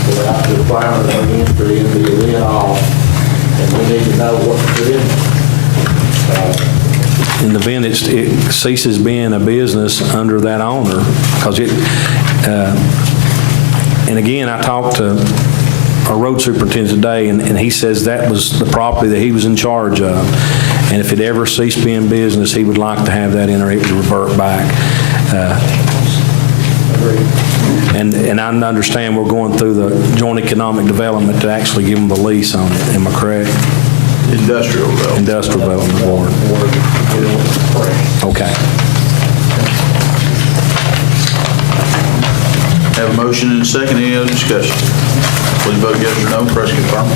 without the requirement of entry into the lien off. And we need to know what to do. In the event it ceases being a business under that owner, because it, and again, I talked to our road superintendent today, and he says that was the property that he was in charge of. And if it ever ceased being business, he would like to have that in, or it would revert back. And I understand we're going through the Joint Economic Development to actually give them the lease on it. Am I correct? Industrial Development. Industrial Development Board. Okay. Have a motion and a second. Any other discussion? Please vote yes or no. Press confirm.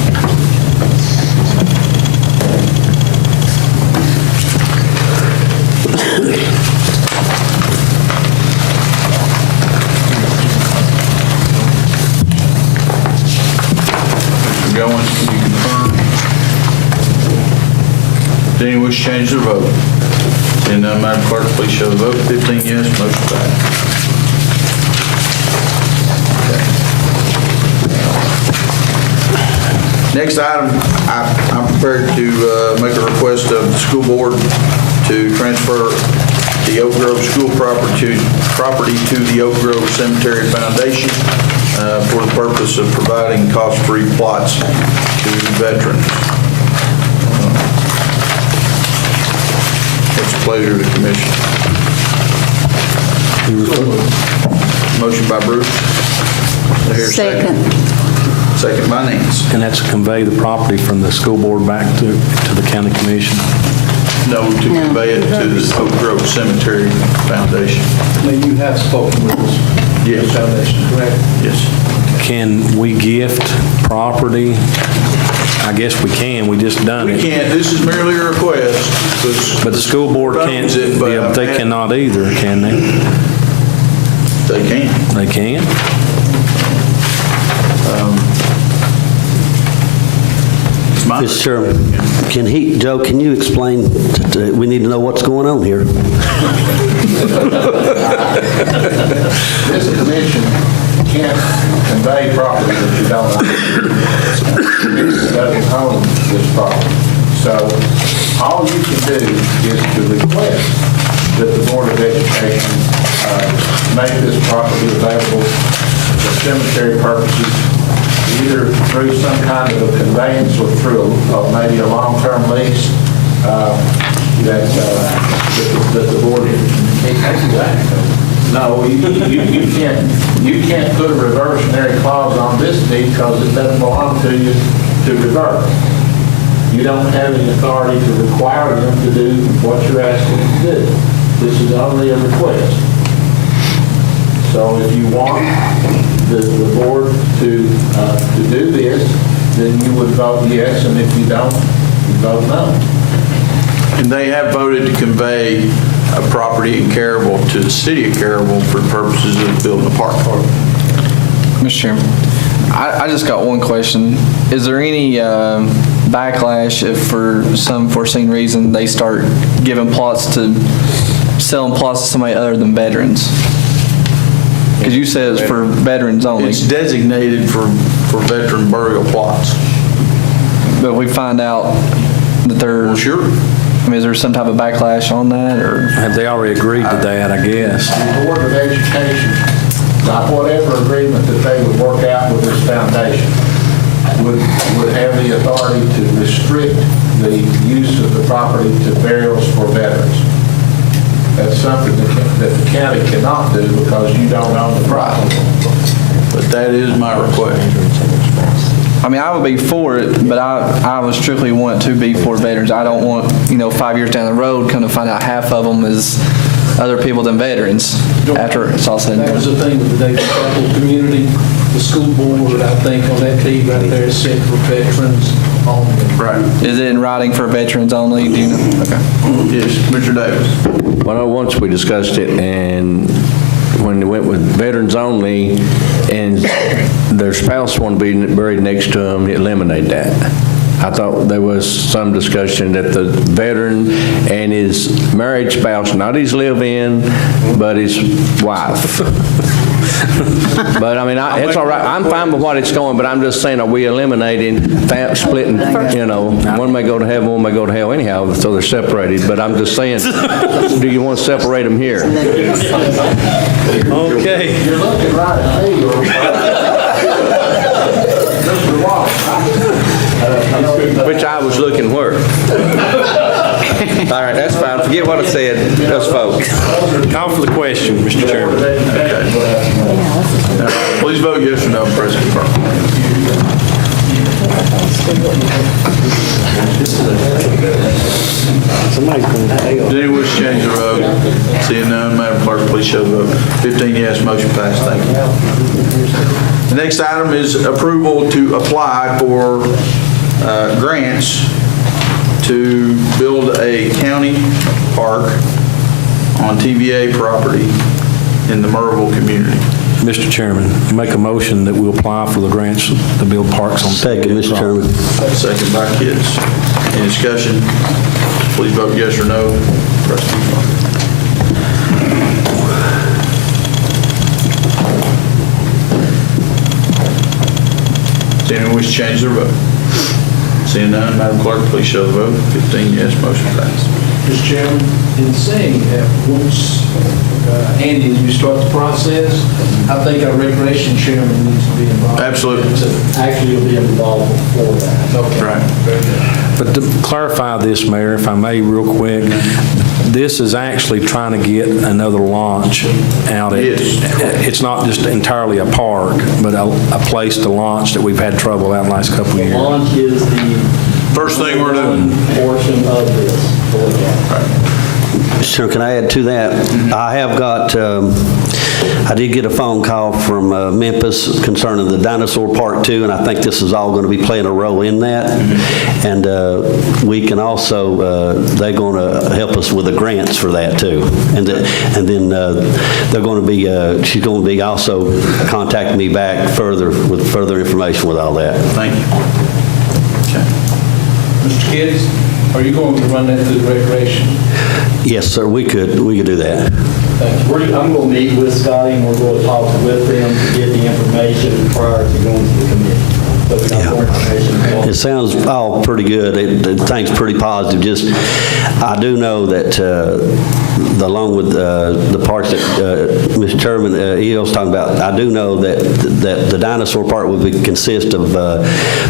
Mr. Goins, can you confirm? Does anyone wish to change their vote? Seeing none, Madam Clerk, please show the vote. 15 yes, motion passed. Next item, I'm prepared to make a request of the school board to transfer the Oak Grove school property to the Oak Grove Cemetery Foundation for the purpose of providing cost-free plots to veterans. What's the pleasure of the commission? Motion by Bruce. Do I hear a second? Second by Nance. And that's to convey the property from the school board back to the county commission. No, to convey it to the Oak Grove Cemetery Foundation. You have spoken with us. Yes. Foundation, correct? Yes. Can we gift property? I guess we can, we just done We it. can't, this is merely a request. But the school board can't, Owns it, but yeah, they cannot either, can they? They can. They can? It's mine. Mr. Chairman, Joe, can you explain, we need to know what's going on here. This commission can't convey property that you don't own. It doesn't own this property. So all you can do is to request that the Board of Education make this property available for cemetery purposes, either through some kind of a conveyance or through maybe a long-term lease that the board. No, you can't put a reversionary clause on this deed because it doesn't belong to you to reverse. You don't have any authority to require them to do what you're asking them to do. This is only a request. So if you want the board to do this, then you would vote yes, and if you don't, you vote no. And they have voted to convey a property in Carrollville to the city of Carrollville for purposes of building a park. Mr. Chairman, I just got one question. Is there any backlash if for some foreseen reason they start selling plots to somebody other than veterans? Because you said it's for veterans only. It's designated for veteran burial plots. But we find out that there's... Well, sure. I mean, is there some type of backlash on that, or? Have they already agreed to that, I guess? The Board of Education, not whatever agreement that they would work out with this foundation, would have the authority to restrict the use of the property to burials for veterans. That's something that the county cannot do because you don't own the property. But that is my request. I mean, I would be for it, but I would strictly want to be for veterans. I don't want, 5 years down the road, come to find out half of them is other people than veterans after it's all said and That done. was the thing with the David Chapel community. The school board, I think, on that deed right there said for veterans only. Right. Is it in writing for veterans only? Do you know? Okay. Yes, Mr. Davis. Well, once we discussed it, and when they went with veterans only, and their spouse wanted to be buried next to them, eliminate that. I thought there was some discussion that the veteran and his married spouse, not his live-in, but his wife. But I mean, it's all right. I'm fine with what it's going, but I'm just saying, are we eliminating, splitting, one may go to heaven, one may go to hell anyhow, so they're separated. But I'm just saying, do you want to separate them here? Okay. You're looking right at me. Mr. Walsh. Which I was looking where? All right, that's fine. Forget what I said. Let's vote. Call for the question, Mr. Chairman. Please vote yes or no, President Burke. Somebody's going to hell. Do you wish to change the vote? Seeing none, Madam Clerk, please show the vote. 15 yes, motion passed. Thank you. The next item is approval to apply for grants to build a county park on TVA property in the Murrayville community. Mr. Chairman, make a motion that we apply for the grants to build parks on. Second, Mr. Chairman. Second by Kids. Any discussion? Please vote yes or no. Trustee Clark. Does anyone wish to change their vote? Seeing none, Madam Clerk, please show the vote. 15 yes, motion passed. Mr. Chairman, in saying that, once, Andy, as you start the process, I think our recreation chairman needs to be involved. Absolutely. Actually, you'll be involved for that. Okay. Right. Very good. But to clarify this, Mayor, if I may, real quick, this is actually trying to get another launch out. It's not just entirely a park, but a place to launch that we've had trouble out the last couple of The years. launch is the First thing we're doing. portion of this. Mr. Chairman, can I add to that? I have got, I did get a phone call from Memphis concerning the dinosaur park too, and I think this is all going to be playing a role in that. And we can also, they're going to help us with the grants for that too. And then they're going to be, she's going to be also contacting me back further with further information with all that. Thank you. Okay. Mr. Gibbs, are you going to run that through the recreation? Yes, sir, we could do that. I'm going to meet with Scotty, and we're going to talk with them to get the information prior to going to the committee. So we got more information. It sounds all pretty good. Things pretty positive. Just, I do know that along with the parts that Mr. Chairman Eels talking about, I do know that the dinosaur park would consist of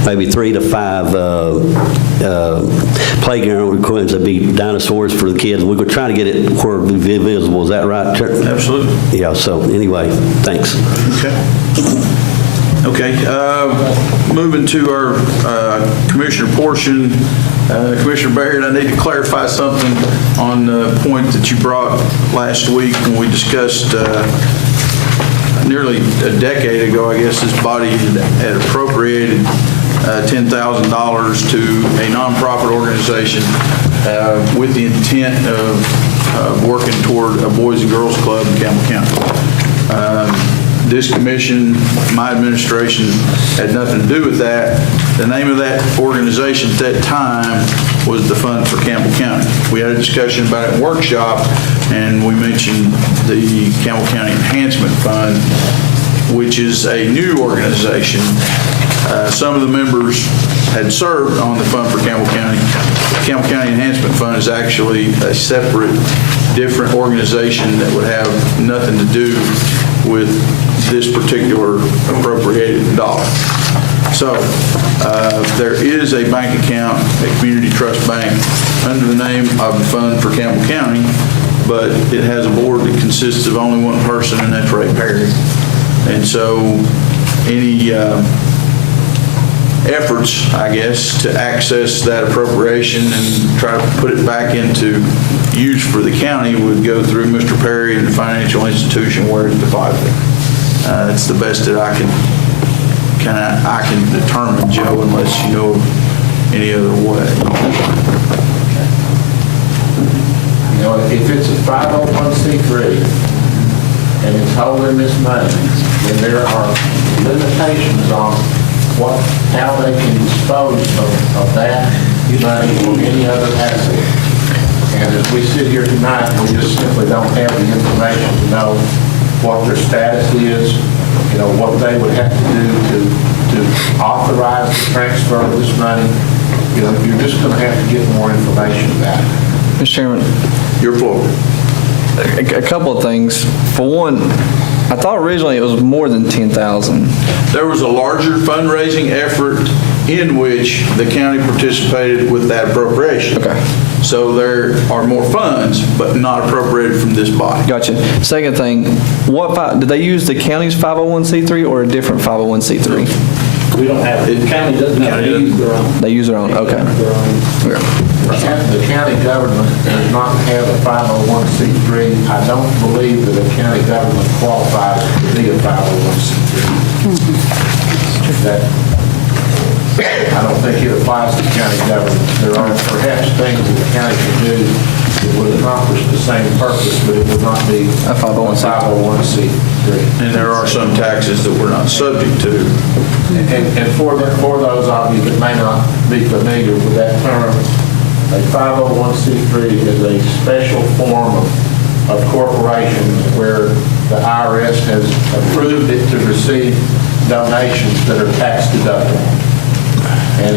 maybe 3 to 5 playground equipments that'd be dinosaurs for the kids. We're trying to get it where it would be visible. Is that right, Chairman? Absolutely. Yeah. So anyway, thanks. Okay, moving to our commissioner portion. Commissioner Barrett, I need to clarify something on the point that you brought last week when we discussed nearly a decade ago, I guess, this body had appropriated $10,000 to a nonprofit organization with the intent of working toward a Boys and Girls Club in Campbell County. This commission, my administration, had nothing to do with that. The name of that organization at that time was the Fund for Campbell County. We had a discussion about it in workshop, and we mentioned the Campbell County Enhancement Fund, which is a new organization. Some of the members had served on the Fund for Campbell County. The Campbell County Enhancement Fund is actually a separate, different organization that would have nothing to do with this particular appropriated dollar. So there is a bank account, a community trust bank, under the name of the Fund for Campbell County, but it has a board that consists of only one person, and that's Ray Perry. And so any efforts, I guess, to access that appropriation and try to put it back into use for the county would go through Mr. Perry and the financial institution where it's deposited. That's the best that I can determine, Joe, unless you know any other way. You know, if it's a 501c3 and it's holding this money, then there are limitations on how they can dispose of that money or any other asset. And as we sit here tonight, we just simply don't have the information to know what their status is, you know, what they would have to do to authorize the transfer of this money. You know, you're just going to have to get more information about it. Mr. Chairman. Your floor. A couple of things. For one, I thought originally it was more than 10,000. There was a larger fundraising effort in which the county participated with that appropriation. Okay. So there are more funds, but not appropriated from this body. Gotcha. Second thing, did they use the county's 501c3 or a different 501c3? We don't have, the county doesn't have to use their own. They use their own, okay. The county government does not have a 501c3. I don't believe that a county government qualifies to be a 501c3. I don't think it applies to county government. There are perhaps things that the county can do that would accomplish the same purpose, but it would not be A 501c3. And there are some taxes that we're not subject to. And for those of you that may not be familiar with that term, a 501c3 is a special form of corporation where the IRS has approved it to receive donations that are tax deductible. And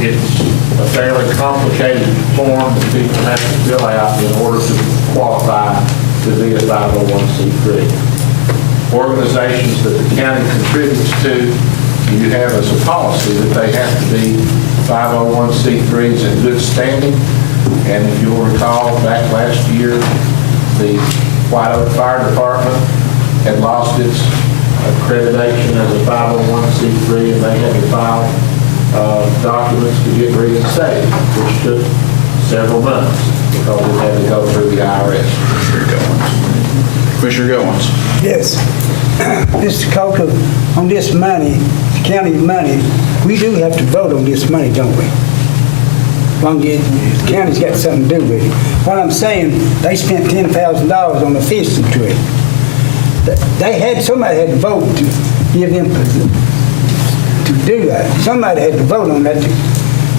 it's a fairly complicated form that people have to fill out in order to qualify to be a 501c3. Organizations that the county contributes to, you have as a policy that they have to be 501c3s in good standing. And if you'll recall, back last year, the White Oak Fire Department had lost its accreditation as a 501c3, and they had to file documents to get reinstated, which took several months because it had to go through the IRS. Commissioner Goins. Yes. Mr. Coker, on this money, the county's money, we do have to vote on this money, don't we? The county's got something to do with it. What I'm saying, they spent $10,000 on the fishing trip. Somebody had to vote to give them, to do that. Somebody had to vote on that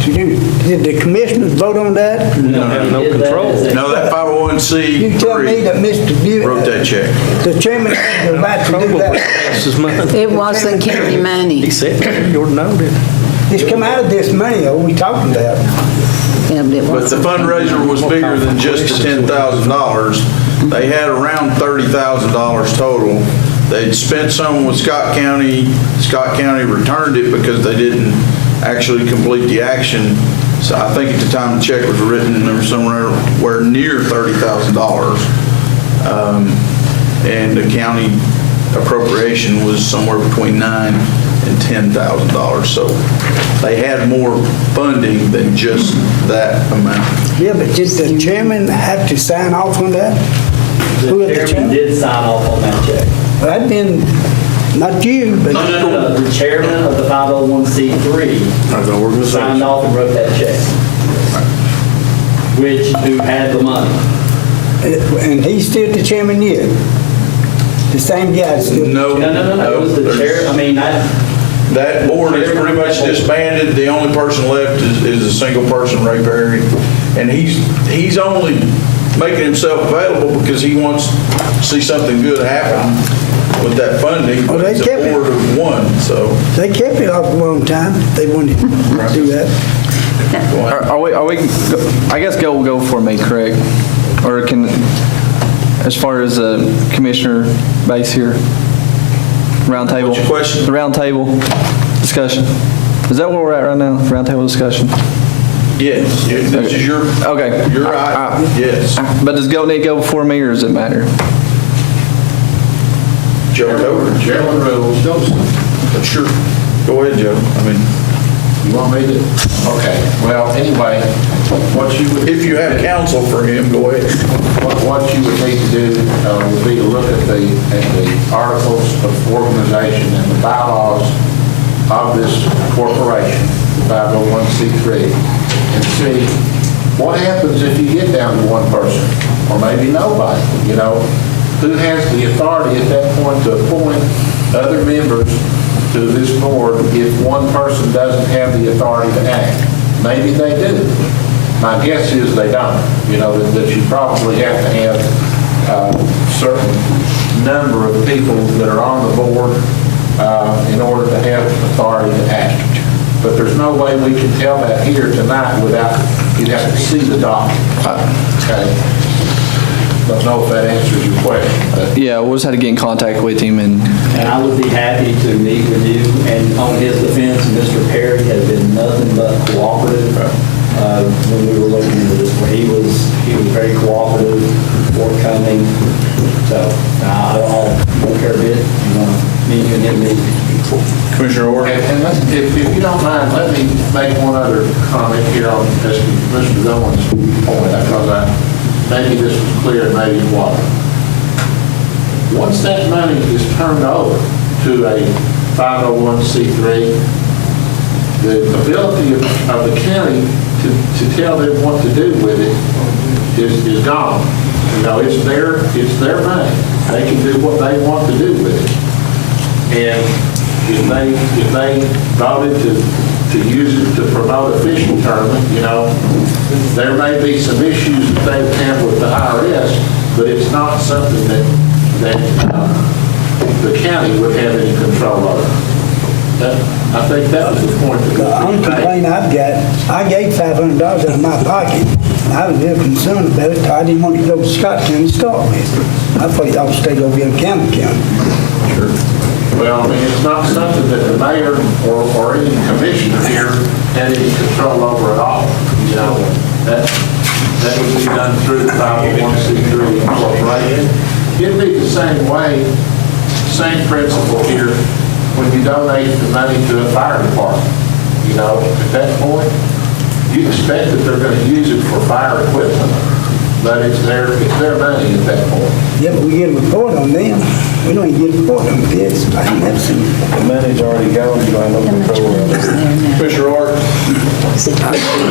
to do. Did the commissioners vote on that? No, have no control. No, that 501c3 You tell me that Mr. Buell, wrote that check. the chairman had the right to do that. It wasn't county money. He said, you already know it. It's come out of this money, we talking about. Yeah, but it But the wasn't. fundraiser was bigger than just the $10,000. They had around $30,000 total. They'd spent some with Scott County. Scott County returned it because they didn't actually complete the action. So I think at the time the check was written, there was somewhere near $30,000. And the county appropriation was somewhere between $9,000 and $10,000. So they had more funding than just that amount. Yeah, but did the chairman have to sign off on that? Who The had the chairman did sign off on that check. Well, that'd been, not you, but The chairman of the 501c3 signed off and wrote that check, who had the money. and he's still the chairman yet. The same guy still. No. It was the chair, That board is pretty much disbanded. The only person left is a single person, Ray Perry. And he's only making himself available because he wants to see something good happen with that funding. Well, they It's a kept it. board of one, so. They kept it off a long time. They wanted to do that. Are we, I guess Gail will go for me, correct? Or as far as Commissioner Base here, round table? What's your question? The round table discussion. Is that where we're at right now, round table discussion? Yes, this is your, Okay. you're right, yes. But does Gail need to go before me, or does it matter? Joe Cover. Chairman rules. Sure. Go ahead, Joe. You want me to? Okay, well, anyway, what you would... If you have counsel for him, go ahead. What you would need to do would be to look at the articles of organization and the bylaws of this corporation, 501c3, and see what happens if you get down to one person, or maybe nobody, who has the authority at that point to appoint other members to this board if one person doesn't have the authority to act. Maybe they do. My guess is they don't. That you probably have to have a certain number of people that are on the board in order to have authority to act. But there's no way we can tell that here tonight without, you'd have to see the document. Okay? Don't know if that answers your question. But Yeah, we'll just have to get in contact with him and And I would be happy to meet with you. And on his defense, Mr. Perry has been nothing but cooperative when we were looking into this. He was very cooperative, forthcoming. So I don't care a bit. Me and him meet. Commissioner Orr. And if you don't mind, let me make one other comment here on Mr. Goins' point, because maybe this was clear, maybe it wasn't. Once that money is turned over to a 501c3, the ability of the county to tell them what to do with it is gone. It's their money. They can do what they want to do with it. And if they voted to use it to promote a fishing tournament, there may be some issues that they would have with the IRS, but it's not something that the county would have any control over. I think that was the point that The only was made. complaint I've got, I gave $500 out of my pocket. I was real concerned about it. I didn't want to go to Scott County to start with. I thought y'all stayed over here in Campbell County. Well, I mean, it's not something that the mayor or any commissioner here had any control over at all. You know, that would be done through the 501c3 incorporation. It'd be the same way, same principle here when you donate the money to a fire department. You know, at that point, you expect that they're going to use it for fire equipment, but it's their money at that point. Yeah, but we get a report on them. We don't even get a report on this. I ain't never seen it. The money's already gone, you don't have no control over it. Commissioner Art?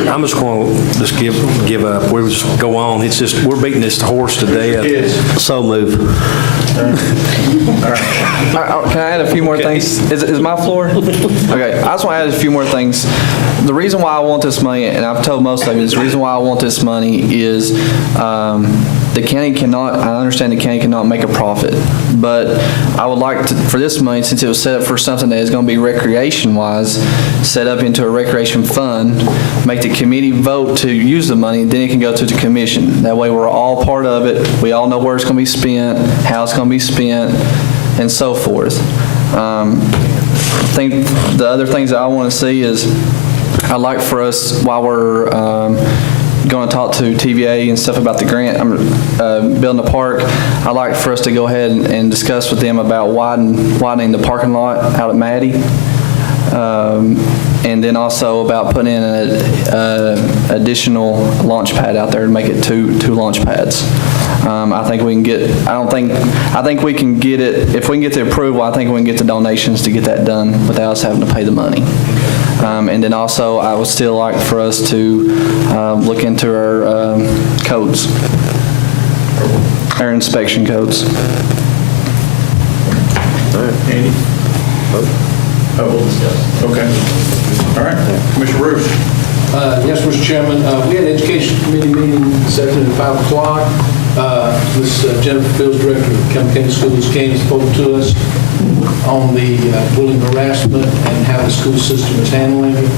I'm just going to just give up. We'll just go on. It's just, we're beating this horse to death. Yes. So move. Can I add a few more things? Is my floor? Okay, I just want to add a few more things. The reason why I want this money, and I've told most of you, the reason why I want this money is the county cannot, I understand the county cannot make a profit, but I would like to, for this money, since it was set up for something that is going to be recreation-wise, set up into a recreation fund, make the committee vote to use the money, then it can go to the commission. That way we're all part of it. We all know where it's going to be spent, how it's going to be spent, and so forth. I think the other things that I want to see is I'd like for us, while we're going to talk to TVA and stuff about the grant, building a park, I'd like for us to go ahead and discuss with them about widening the parking lot out at Maddie. And then also about putting in an additional launch pad out there to make it two launch pads. I think we can get, I think we can get it, if we can get the approval, I think we can get the donations to get that done without us having to pay the money. And then also, I would still like for us to look into our codes, our inspection codes. Andy? Oh, okay. All right. Commissioner Rivers? Yes, Mr. Chairman. We had an education committee meeting this afternoon at 5 o'clock. Ms. Jennifer Fields, director of Campbell County Schools, came and spoke to us on the bullying harassment and how the school system is handling it.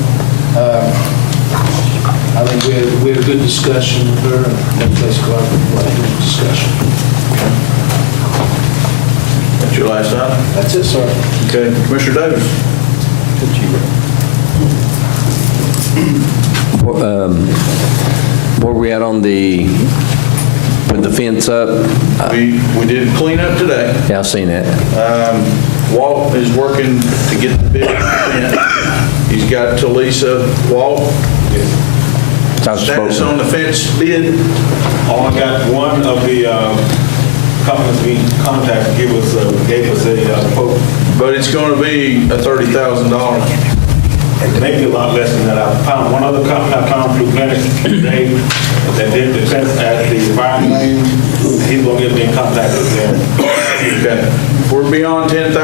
I think we had a good discussion with her, and that's quite a good discussion. That's your last item? That's it, sir. Okay. Commissioner Davis? Where we at on the, put the fence up? We did clean up today. Yeah, I've seen that. Walt is working to get the bid on the fence. He's got Talisa. Walt? Status on the fence bid? I got one of the companies we contacted gave us a quote. But it's going to be a $30,000. Maybe a lot less than that. I found one other company I found through Glenn today that did the fence at the fire lane. He's going to get me in contact with them. Okay. If we're beyond $10,000, I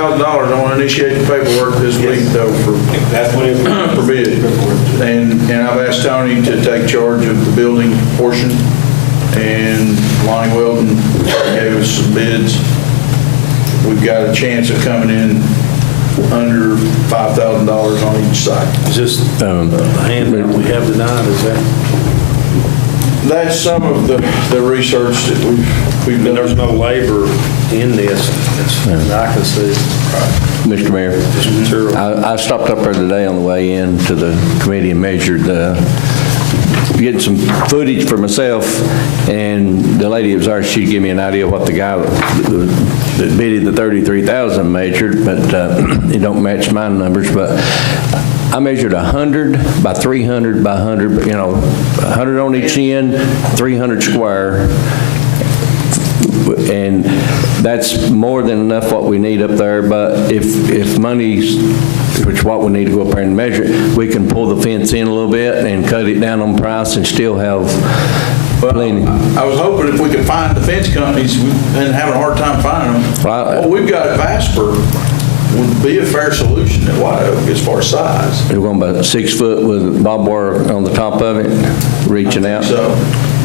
want to initiate the paperwork this week, though, That's what it's for bid. And I've asked Tony to take charge of the building portion, and Lonnie Weldon gave us some bids. We've got a chance of coming in under $5,000 on each side. Is this the handout we have tonight, is that? That's some of the research that we've done. There's no labor in this, as I can see. Mr. Mayor, I stopped up there today on the way in to the committee and measured, getting some footage for myself, and the lady that was there, she'd give me an idea of what the guy that bidded the 33,000 measured, but it don't match my numbers, but I measured 100 by 300 by 100, 100 on each end, 300 square, and that's more than enough what we need up there. But if money's, which is what we need to go up there and measure it, we can pull the fence in a little bit and cut it down on price and still have plenty. I was hoping if we could find the fence companies, we've been having a hard time finding them. What we've got at Vasper would be a fair solution at White Oak as far as size. We're going about 6 foot with barbed wire on the top of it, reaching out. So,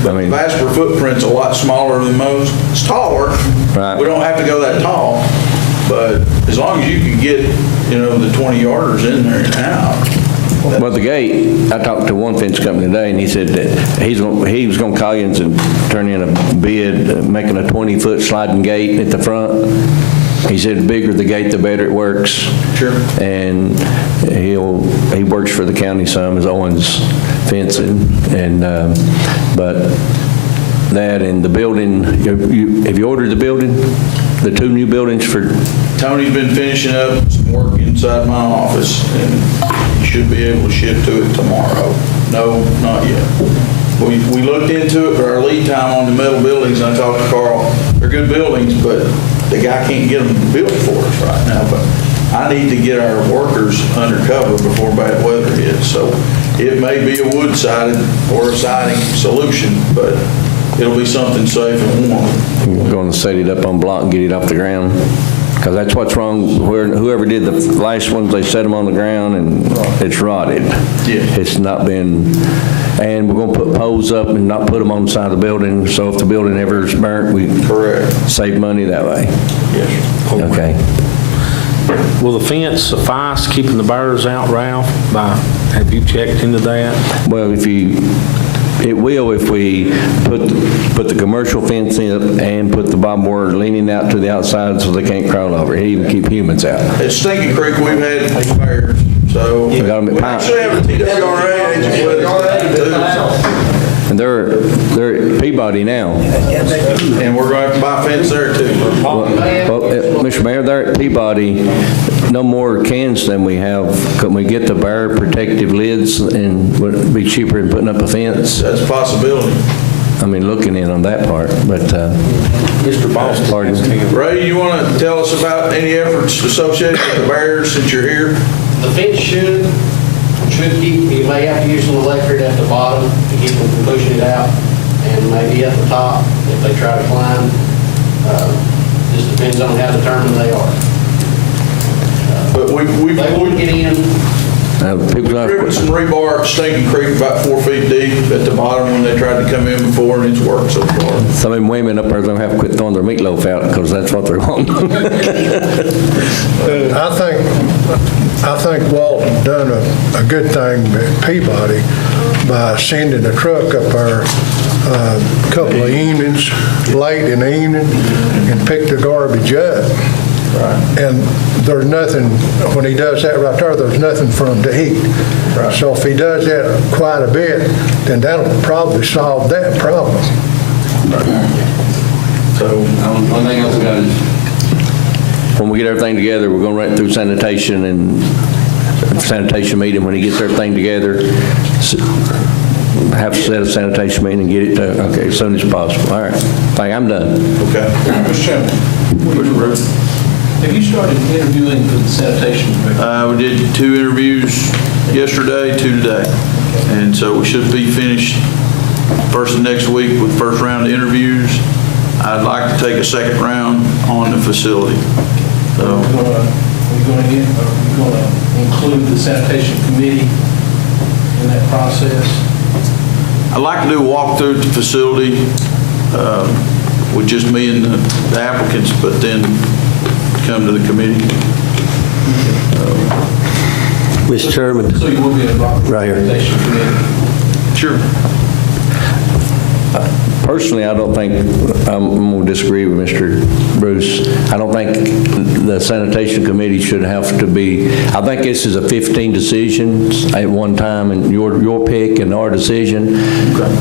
Vasper footprint's a lot smaller than most. It's taller. Right. We don't have to go that tall. but as long as you can get, the 20 yarders in there and out. Well, the gate, I talked to one fence company today, and he said that he was going to call you and turn in a bid, making a 20-foot sliding gate at the front. He said the bigger the gate, the better it works. Sure. And he works for the county some, as Owens Fencing, and, but that and the building, have you ordered the building? The 2 new buildings for? Tony's been finishing up some work inside my office, and he should be able to ship to it tomorrow. No, not yet. We looked into it, but our lead time on the metal buildings, and I talked to Carl, they're good buildings, but the guy can't get them built for us right now. But I need to get our workers under cover before bad weather hits. So it may be a wood-sided or a siding solution, but it'll be something safe and warm. We're going to set it up on block and get it off the ground. Because that's what's wrong, whoever did the last ones, they set them on the ground and it's rotted. Yeah. It's not been, and we're going to put poles up and not put them on the side of the building, so if the building ever is burnt, we save money that way. Yes. Okay. Will the fence suffice keeping the birds out, Ralph? Have you checked into that? Well, it will if we put the commercial fence in and put the barbed wire leaning out to the outside so they can't crawl over. It even keep humans out. At Stinky Creek, we've had bears, so we actually have a TWRA agent with us. And they're at Peabody now. And we're going to have to buy a fence there too. Well, Mr. Mayor, they're at Peabody, no more cans than we have. Could we get the bear protective lids, and would it be cheaper than putting up a fence? That's a possibility. I mean, looking in on that part, but, Mr. Boston. Pardon? Ray, you want to tell us about any efforts associated with the bears since you're here? The fence should keep, you may have to use some electric at the bottom to keep them from pushing it out, and maybe at the top if they try to climb. Just depends on how determined they are. But we They won't get in. driven some rebar at Stinky Creek about 4 feet deep at the bottom when they tried to come in before, and it's worked so far. Some of them women up there don't have to quit throwing their meatloaf out because that's what they're wanting. I think Walt done a good thing at Peabody by sending a truck up there a couple of evenings, late in the evening, and picked the garbage up. And there's nothing, when he does that right there's nothing for him to eat. So if he does that quite a bit, then that'll probably solve that problem. So one thing else we got is, when we get everything together, we're going to run it through sanitation and sanitation meeting when he gets everything together. Have to set a sanitation meeting and get it to, okay, as soon as possible. All right. Thank you. I'm done. Okay. Mr. Chairman, have you started interviewing for the sanitation director? We did 2 interviews yesterday, 2 today. And so we should be finished first of next week with first round of interviews. I'd like to take a second round on the facility. So, Are we going to include the sanitation committee in that process? I'd like to do a walk through the facility with just me and the applicants, but then come to the committee. Mr. Chairman. So you will be involved in the Right here. sanitation committee? Sure. Personally, I don't think, I'm going to disagree with Mr. Bruce. I don't think the sanitation committee should have to be, I think this is a 15 decisions at one time, and your pick and our decision.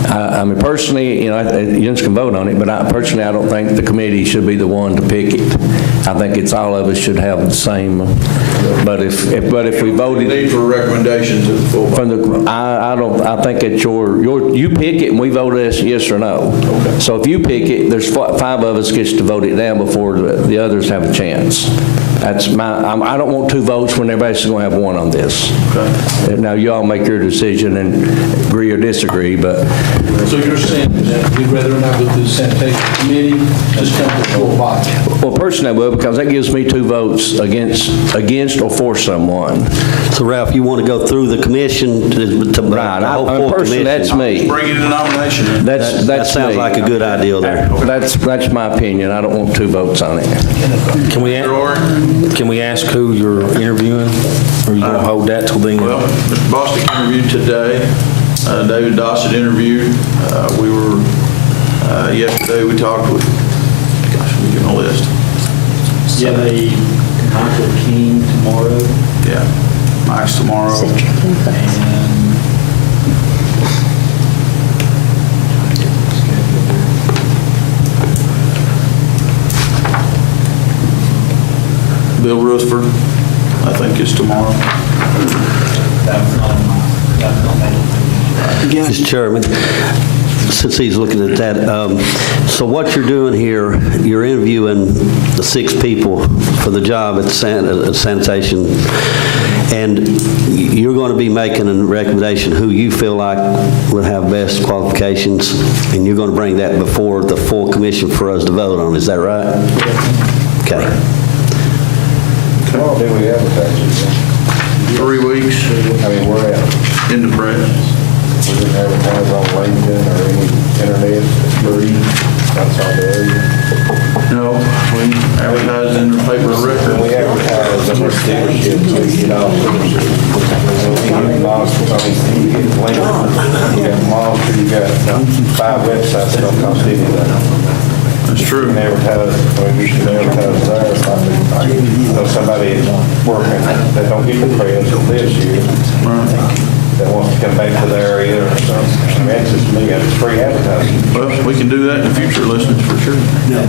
I mean, personally, you just can vote on it, but I don't think the committee should be the one to pick it. I think it's all of us should have the same. But if we voted. Need for a recommendation to the full. I think it's you pick it and we vote yes or no. Okay. So if you pick it, there's 5 of us gets to vote it down before the others have a chance. That's I don't want two votes when everybody's going to have one on this. Now, y'all make your decision and agree or disagree, but So you're saying that we'd rather not go through the sanitation committee, just come to the full body? well, personally, I will, because that gives me two votes against or for someone. So Ralph, you want to go through the commission to Right. the whole I full personally, that's commission? me. Bring it to nomination. That's That sounds me. like a good idea there. That's my opinion. I don't want two votes on it. Can we ask who you're interviewing? Or you going to hold that till then? Well, Mr. Bostic interviewed today. David Dossett interviewed. We were, yesterday we talked with, gosh, let me get my list. Yeah, Michael King tomorrow. Yeah, Mike's tomorrow. Bill Rutherford, I think is tomorrow. That's not Mr. Chairman, since he's looking at that, so what you're doing here, you're interviewing the 6 people for the job at sanitation, and you're going to be making a recommendation who you feel like would have best qualifications, and you're going to bring that before the full commission for us to vote on. Is that right? Okay. How long did we advertise it? 3 weeks I mean, we're at, in the press. we didn't advertise on LinkedIn or any internet, it's free, that's all there is. No, we advertised in the paper And record. we advertise in our dealership, so you get all the you get lost, you get LinkedIn, you got Monster, you got 5 websites that don't cost anything. That's true. You can advertise, we should advertise there, if somebody working, that don't get the press, that lives here, that wants to come back to the area or something. I mean, that's just me, it's free advertising. Well, we can do that in the future, listeners, for sure.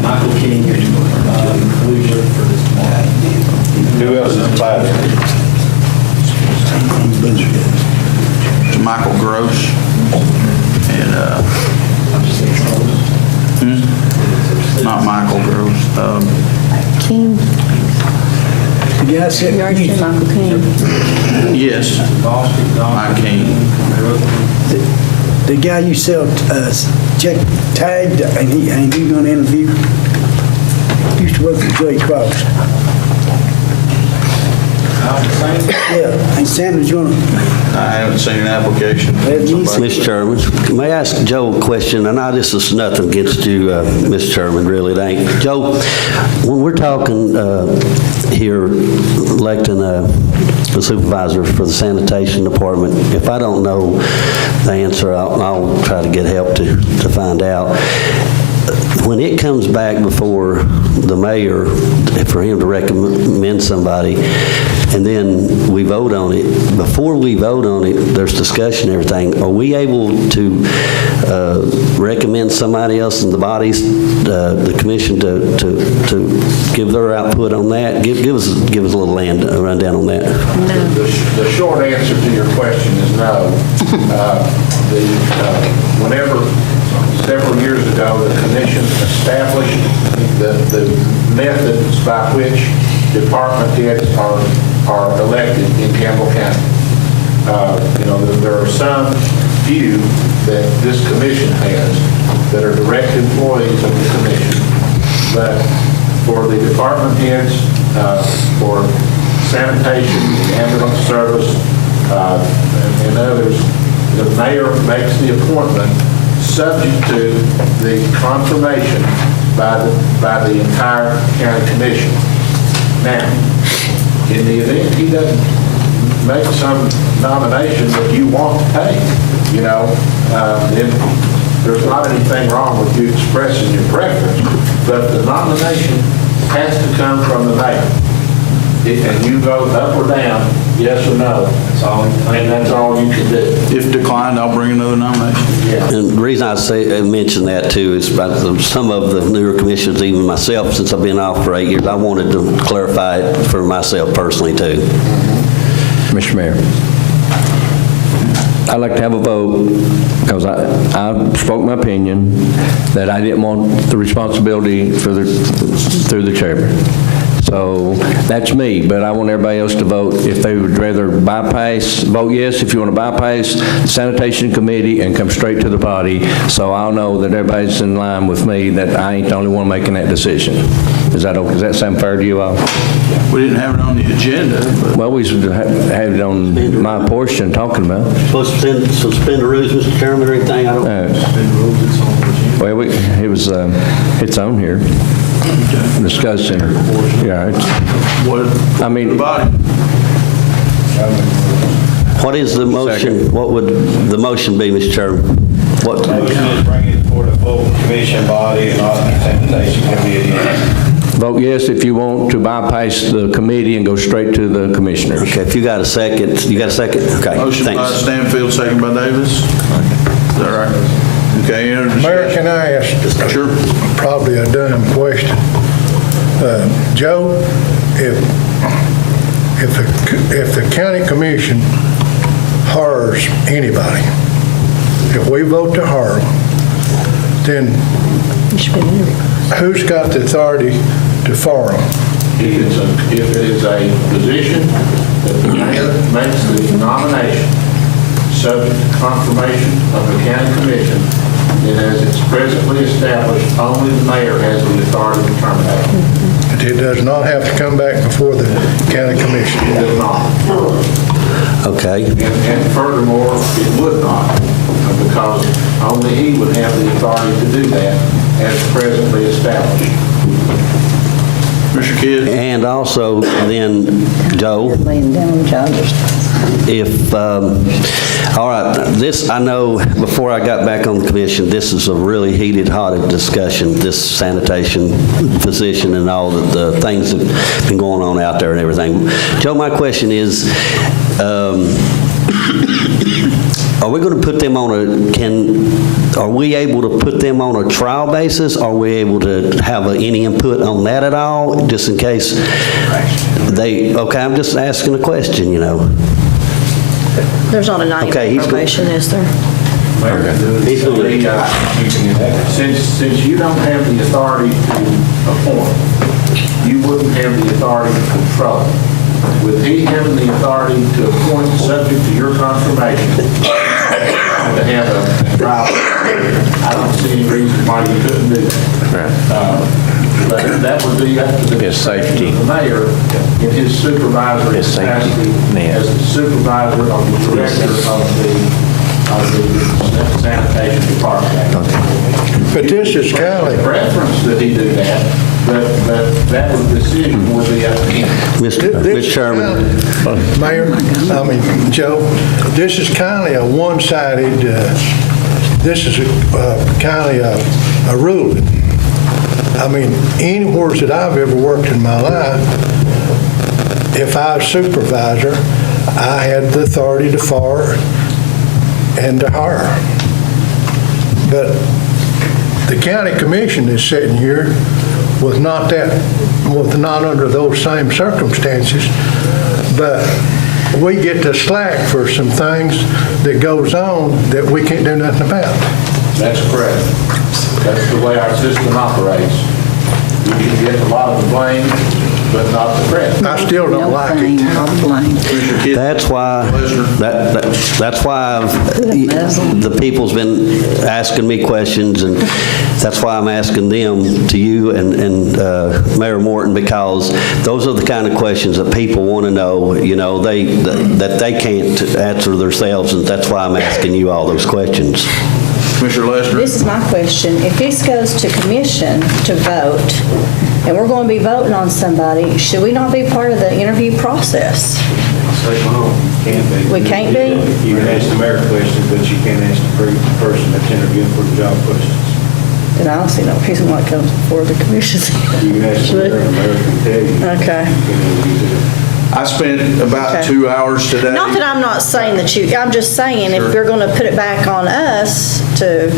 Michael King, inclusion for this tomorrow. Who else is applied? Michael Gross and, not Michael Gross, King, The guy said, you already said Michael King. yes, Mike King. the guy you sell check tagged, and he gonna interview, used to work for Joey Cross. Yeah, and Sanders gonna, I haven't seen an application. Mr. Chairman, may I ask Joe a question? And this is nothing against you, Mr. Chairman, really, it ain't. Joe, when we're talking here, electing a supervisor for the sanitation department, if I don't know the answer, I'll try to get help to find out. When it comes back before the mayor, for him to recommend somebody, and then we vote on it, before we vote on it, there's discussion and everything. Are we able to recommend somebody else in the bodies, the commission, to give their output on that? Give us a little rundown on that. The short answer to your question is no. Whenever, several years ago, the commission established the methods by which department heads are elected in Campbell County. There are some few that this commission has that are direct employees of the commission. But for the department heads, for sanitation, ambulance service, and others, the mayor makes the appointment subject to the confirmation by the entire county commission. Now, in the event he doesn't make some nomination that you want to take, then there's not anything wrong with you expressing your preference, but the nomination has to come from the mayor. And you vote up or down, yes or no. And that's all you can do. If declined, I'll bring another nomination. And the reason I mention that too is about some of the newer commissions, even myself, since I've been off for 8 years, I wanted to clarify it for myself personally too. Mr. Mayor, I'd like to have a vote, because I spoke my opinion, that I didn't want the responsibility through the chairman. So that's me, but I want everybody else to vote if they would rather vote yes if you want to bypass the sanitation committee and come straight to the body, so I'll know that everybody's in line with me, that I ain't the only one making that decision. Is that okay? Does that sound fair to you all? We didn't have it on the agenda, but Well, we had it on my portion talking about. Supposed to suspend the rules, Mr. Chairman, or anything? I don't. Well, it's on here. Discussion. Yeah, I mean, the body. What is the motion? What would the motion be, Mr. Chairman? What? Motion is bring it for the full commission body and not the sanitation committee. vote yes if you want to bypass the committee and go straight to the commissioners. Okay, if you got a second, you got a second? Okay, Motion by thanks. Stanfield, second by Davis. Is that right? Okay, any other discussion? Mayor, can I ask? Sure. Probably a dumb question. Joe, if the county commission hires anybody, if we vote to hire them, then who's got the authority to fire them? If it is a position that the mayor makes the nomination, subject to confirmation of the county commission, then as it's presently established, only the mayor has the authority to terminate. It does not have to come back before the county commission. It does not. Okay. And furthermore, it would not, because only he would have the authority to do that as presently established. Mr. Kidd? And also, then, Joe, Laying down charges. if, all right, this, I know, before I got back on the commission, this is a really heated, hot discussion, this sanitation position and all the things that have been going on out there and everything. Joe, my question is, are we going to put them on are we able to put them on a trial basis? Are we able to have any input on that at all, just in case okay, I'm just asking a question, you know. There's not a 90-day probation, is there? Since you don't have the authority to appoint, you wouldn't have the authority to control. With he having the authority to appoint subject to your confirmation, to have a trial, I don't see any reason why you couldn't do that. But that would be up to the discretion of the mayor in his supervisory capacity as the supervisor of the director of the sanitation department. But this is county. Preference that he do that, but that decision would be up to him. Mr. Chairman. Mayor, Joe, this is kind of a one-sided, this is kind of a ruling. Anywhere that I've ever worked in my life, if I was supervisor, I had the authority to fire and to hire. But the county commission is sitting here with not under those same circumstances, but we get the slack for some things that goes on that we can't do nothing about. That's correct. That's the way our system operates. We can get a lot of the blame, but not the credit. I still don't like it. That's why, that's why the people's been asking me questions, and that's why I'm asking them to you and Mayor Morton, because those are the kind of questions that people want to know, that they can't answer themselves, and that's why I'm asking you all those questions. Commissioner Lester? This is my question. If this goes to commission to vote, and we're going to be voting on somebody, should we not be part of the interview process? Can't be. We can't be? You can ask the mayor questions, but you can't ask the person that's interviewing for the job questions. Then I don't see no reason why it comes before the commission. You can ask the mayor, and the mayor can tell you. Okay. I spent about 2 hours today. Not that I'm not saying that I'm just saying if you're going to put it back on us to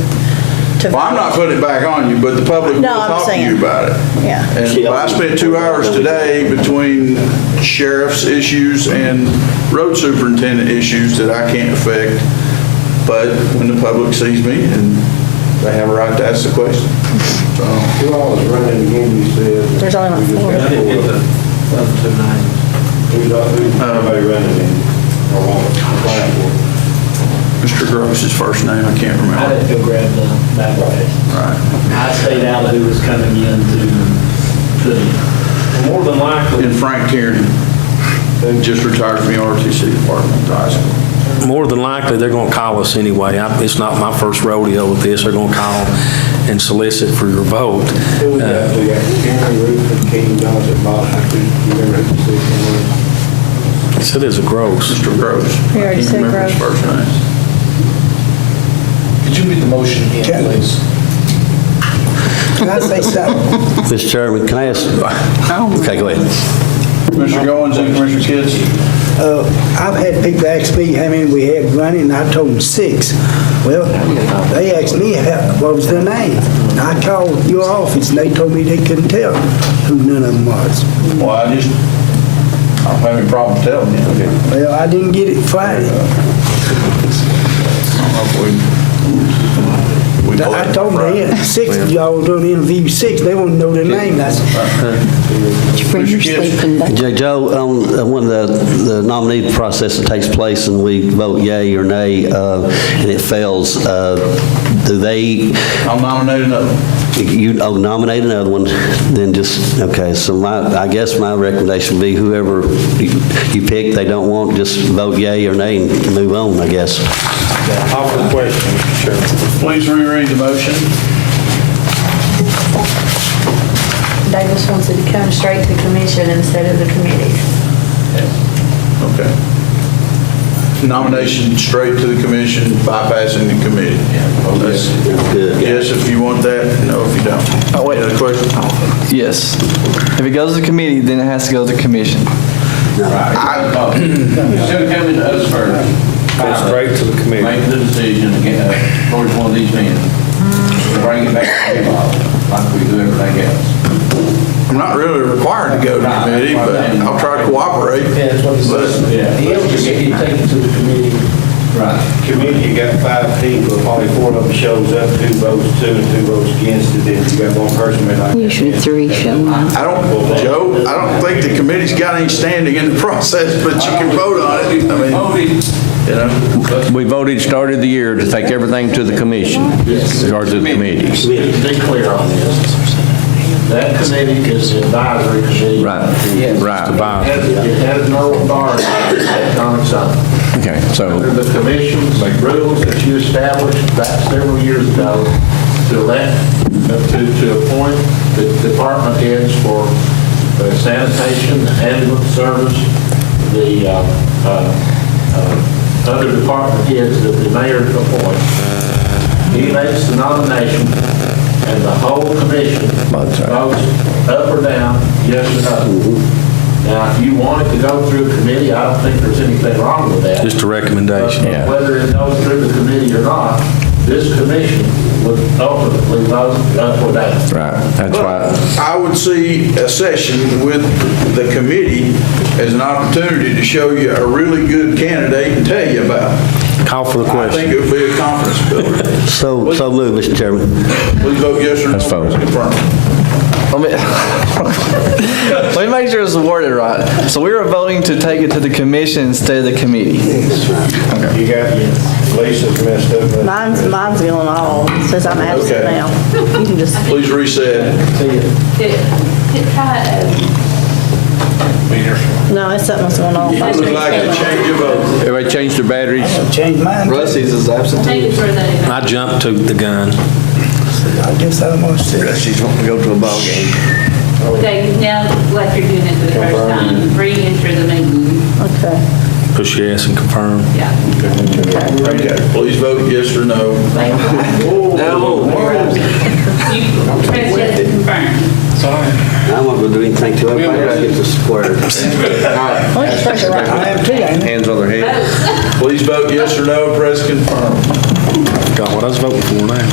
Well, I'm not putting it back on you, but the public will talk to you about it. Yeah. And I spent 2 hours today between sheriff's issues and road superintendent issues that I can't affect. But when the public sees me, and they have a right to ask the question. So. 2 hours running again, you said. There's only 4. Other two names. Who's everybody running in, or want to apply for? Mr. Gross's first name, I can't I remember. had to go grab the map right. Right. I stayed out of who was coming in to More than likely, And Frank Tierney, who just retired from the RTC Department of High School. More than likely, they're going to call us anyway. It's not my first rodeo with this. They're going to call and solicit for your vote. Who we got? We got Henry Ruth and King Johnson, Boston. You remember who the second was? He said it's a gross. Mr. Gross. We already I can't said remember his Gross. first name. Could you read the motion again, please? Can I say something? Mr. Chairman, can I ask? Okay, go ahead. Commissioner Goins and Commissioner Kids? I've had people ask me how many we had running, and I told them 6. Well, they asked me what was their name. And I called your office, and they told me they couldn't tell who none of them was. Well, I don't have any problem telling you. Well, I didn't get it Friday. I told them they had 6 of y'all were doing interview 6. They want to know their name. That's Joe, on one of the nominating process that takes place and we vote yay or nay, and it fails, do they? I'll nominate another one. You nominate another one, then just, okay, so I guess my recommendation would be whoever you pick, they don't want, just vote yay or nay and move on, I guess. Call for the question, Mr. Chairman. Please reread the motion. Davis wants it to come straight to the commission instead of the committee. Okay. Nomination straight to the commission, bypassing the committee. Yes, if you want that, no, if you don't. Oh, wait. Any other question? Yes. If it goes to committee, then it has to go to the commission. It's going to come into us first. Go straight to the committee. Make the decision again, towards one of these men. Bring it back to the like we do everything else. I'm not really required to go to the committee, but I'll try to cooperate. Yeah, that's what he says. Yeah. He take it to the committee. Right. Committee, you got 5 people, if only 4 of them shows up, 2 votes to and 2 votes against it, then you got one person may not. Usually 3 show up. Joe, I don't think the committee's got any standing in the process, but you can vote on it. I mean, you know. We voted, started the year to take everything to the commission, or to the committees. Be clear on this. That committee is the advisory committee. Right. Yes. Right. It has no authority on its own. Okay, so, Under the commission's rules that you established back several years ago to appoint the department heads for the sanitation, the ambulance service, the other department heads that the mayor appoints. He makes the nomination and the whole commission votes up or down, yes or no. Now, if you want it to go through a committee, I don't think there's anything wrong with that. Just a recommendation. But whether it goes through the committee or not, this commission would ultimately vote up or down. right, that's why. I would see a session with the committee as an opportunity to show you a really good candidate and tell you about it. Call for the I think question. it would be a confidence builder. So move, Mr. Chairman. Please vote yes or no. Let's vote. Confirm. Let me make sure it's worded right. So we were voting to take it to the commission instead of the committee. You got Lisa's messed up. Mine's going all, since I'm absent Okay. now. You can just, Please reset. no, it's something that's going on. You would like to change your vote. Everybody change their batteries? Change mine. Rusty's is absentee. I jumped to the gun. I guess I don't want to say. She's wanting to go to a ball game. Okay, now, like you're doing it for the first time, re-enter the meeting. Okay. Push yes and confirm. Yeah. Okay. Please vote yes or no. You press yes to confirm. I'm not going to do anything till everybody gets a square. I am too, ain't I? Hands on their head. Please vote yes or no. Press confirm. Got what I was voting for now.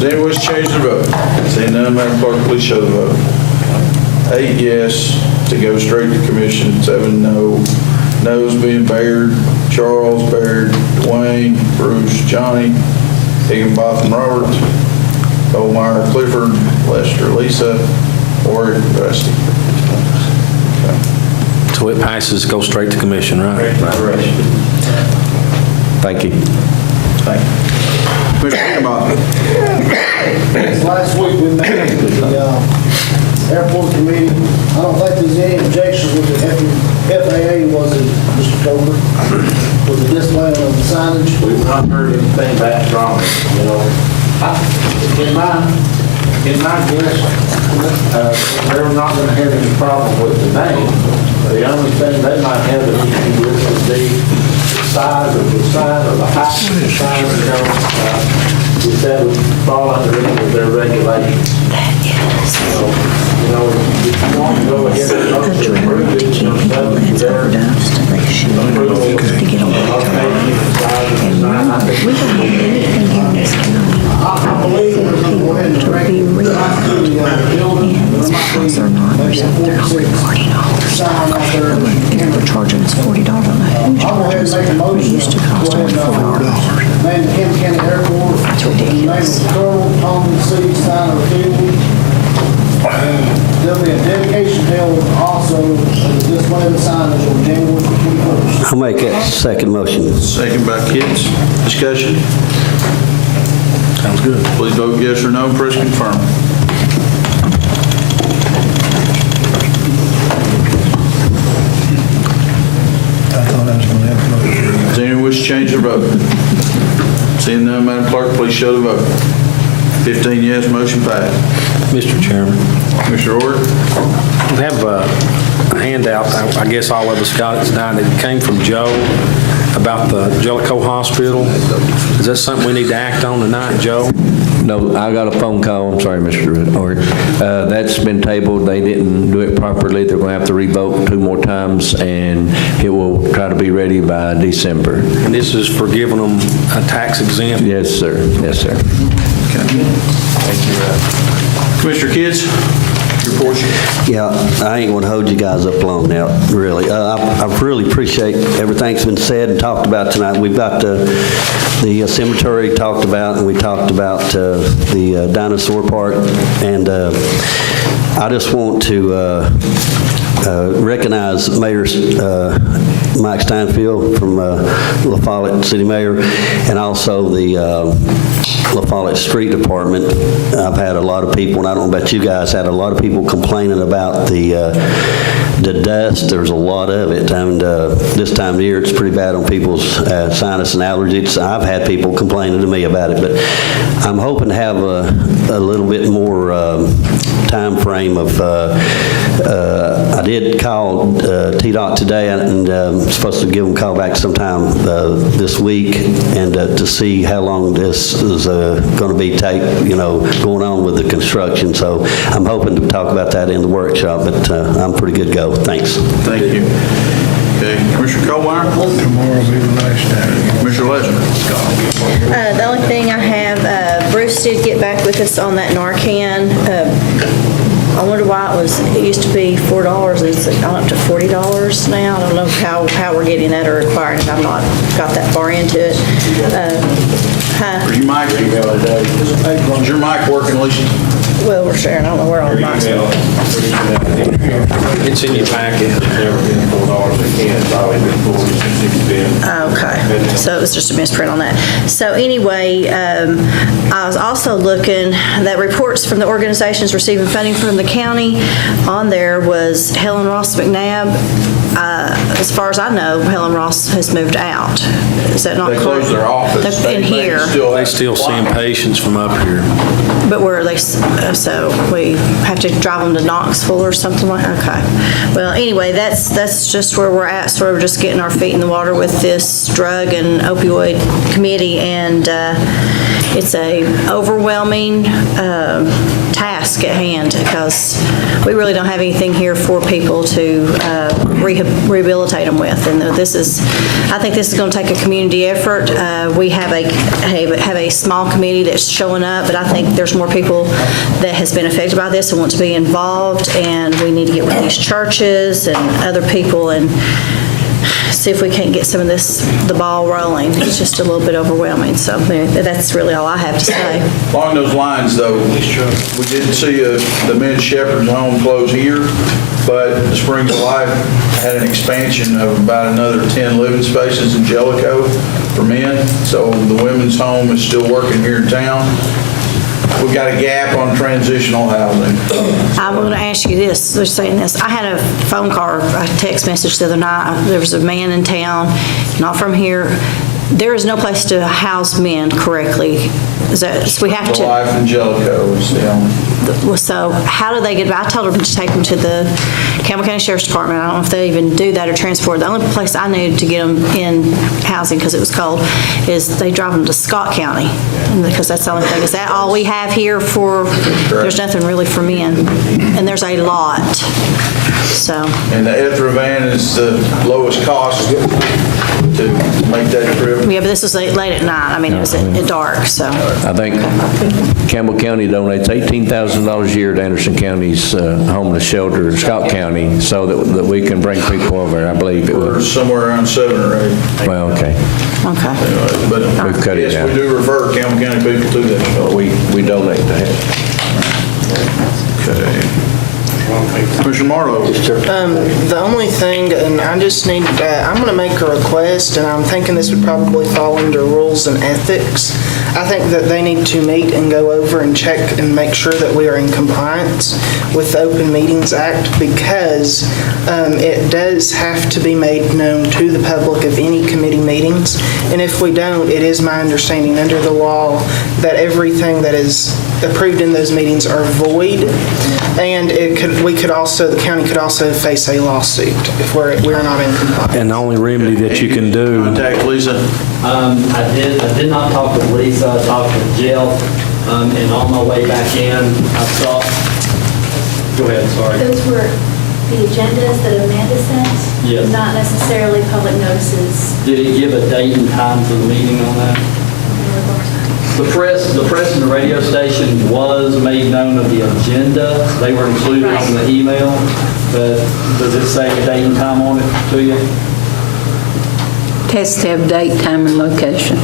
Does anyone wish to change their vote? Seeing none, Madam Clerk, please show the vote. 8 yes to go straight to commission, 7 no. No's being Baird, Charles, Baird, Dwayne, Bruce, Johnny, Higginbotham, Robert, Colmeyer, Clifford, Lester, Lisa, Ord, Rusty. So it passes, goes straight to commission, right? Thank you. Thank you. Commissioner Higginbotham. Last week we met with the airport committee. I don't think there's any objections with the FAA, was it, Mr. Coker? With the display of the signage? We've not heard anything back from it, you know. In my guess, they're not going to have any problem with the name. The only thing they might have an issue with would be the size of the sign or the height of the sign, you know, if that would fall under any of their regulations. So, you know, if you want to go ahead and vote to approve it, you know, subject to their approval, I believe we're going to go ahead and direct the building. They're charging us $40 on that. It used to cost only $4. Man, Kent County Airport. That's ridiculous. Name of Colonel Tom C. Steiner Field. There'll be a dedication held also of the display of the signage on January 21st. I'll make that second motion. Second by Kitts. Discussion? Sounds good. Please vote yes or no. Press confirm. I thought I was going to have to vote. Does anyone wish to change their vote? Seeing none, Madam Clerk, please show the vote. 15 yes, motion passed. Mr. Chairman, Commissioner Ord? we have a handout, I guess all of us got it tonight. It came from Joe about the Jellicoe Hospital. Is that something we need to act on tonight, Joe? No, I got a phone call, I'm sorry, Mr. Ord. That's been tabled, they didn't do it properly, they're going to have to revote 2 more times, and it will try to be ready by December. And this is for giving them a tax exempt? Yes, sir, yes, sir. Commissioner Kitts, your portion. Yeah, I ain't going to hold you guys up long now, really. I really appreciate everything that's been said and talked about tonight. We've got the cemetery talked about, and we talked about the dinosaur park, and I just want to recognize Mayor Mike Steinfeld from La Follette City Mayor, and also the La Follette Street Department. I've had a lot of people, and I don't know about you guys, had a lot of people complaining about the dust. There's a lot of it, and this time of year it's pretty bad on people's sinus and allergies. I've had people complaining to me about it, but I'm hoping to have a little bit more time frame of, I did call TDOT today, and I'm supposed to give them a call back sometime this week, and to see how long this is going to be going on with the construction. So I'm hoping to talk about that in the workshop, but I'm pretty good to go. Thanks. Thank you. Okay, Commissioner Colmeyer? Tomorrow will be the last day. Commissioner Lesnar? The only thing I have, Bruce did get back with us on that Narcan. I wonder why it used to be $4, and it's gone up to $40 now. I don't know how we're getting that or requiring it. I've not got that far into it. Are you mic? Is your mic working, Alicia? Well, we're sharing. I don't know where all the mics are. It's in your packet. Okay, so it was just a misprint on that. So anyway, I was also looking, that reports from the organizations receiving funding from the county, on there was Helen Ross McNabb. As far as I know, Helen Ross has moved out. Is that not correct? They closed their office. In here. They still seeing patients from up here. But where are they, so we have to drive them to Knoxville or something like, okay. Well, anyway, that's just where we're at. So we're just getting our feet in the water with this drug and opioid committee, and it's a overwhelming task at hand, because we really don't have anything here for people to rehabilitate them with. And I think this is going to take a community effort. We have a small committee that's showing up, but I think there's more people that has been affected by this and want to be involved, and we need to get with these churches and other people and see if we can't get some of the ball rolling. It's just a little bit overwhelming, so that's really all I have to say. Along those lines, though, we didn't see the men's Shepherd's Home close here, but the Springs of Life had an expansion of about another 10 living spaces in Jellicoe for men. So the women's home is still working here in town. We've got a gap on transitional housing. I'm going to ask you this, they're saying this. I had a phone call, a text message the other night. There was a man in town, not from here. There is no place to house men correctly. So we have to. Life in Jellicoe is the only. So how do they get, I told them to take them to the Campbell County Sheriff's Department. I don't know if they even do that or transport. The only place I knew to get them in housing, because it was cold, is they drive them to Scott County, because that's the only thing. Is that all we have here for, there's nothing really for men, and there's a lot, so. And the Ethra van is the lowest cost to make that trip. Yeah, but this was late at night. I mean, it was at dark, so. I think Campbell County donates $18,000 a year to Anderson County's homeless shelter in Scott County so that we can bring people over, I believe it We're was. somewhere around 7 or 8. Well, okay. Okay. But We've cut it yes, down. we do refer Campbell County people to that shelter. We donate to that. Okay. Commissioner Marlowe. The only thing, and I just need, I'm going to make a request, and I'm thinking this would probably fall under rules and ethics. I think that they need to meet and go over and check and make sure that we are in compliance with the Open Meetings Act, because it does have to be made known to the public of any committee meetings. And if we don't, it is my understanding under the law that everything that is approved in those meetings are void. And the county could also face a lawsuit if we're not in compliance. And the only remedy that you can do. Contact Lisa. I did not talk to Lisa, I talked to Jeff, and on my way back in, I saw, go ahead, sorry. Those were the agendas that Amanda sent? Yes. Not necessarily public notices? Did he give a date and time for the meeting on that? The press and the radio station was made known of the agenda. They were included on the email, but does it say a date and time on it to you? Has to have date, time, and location.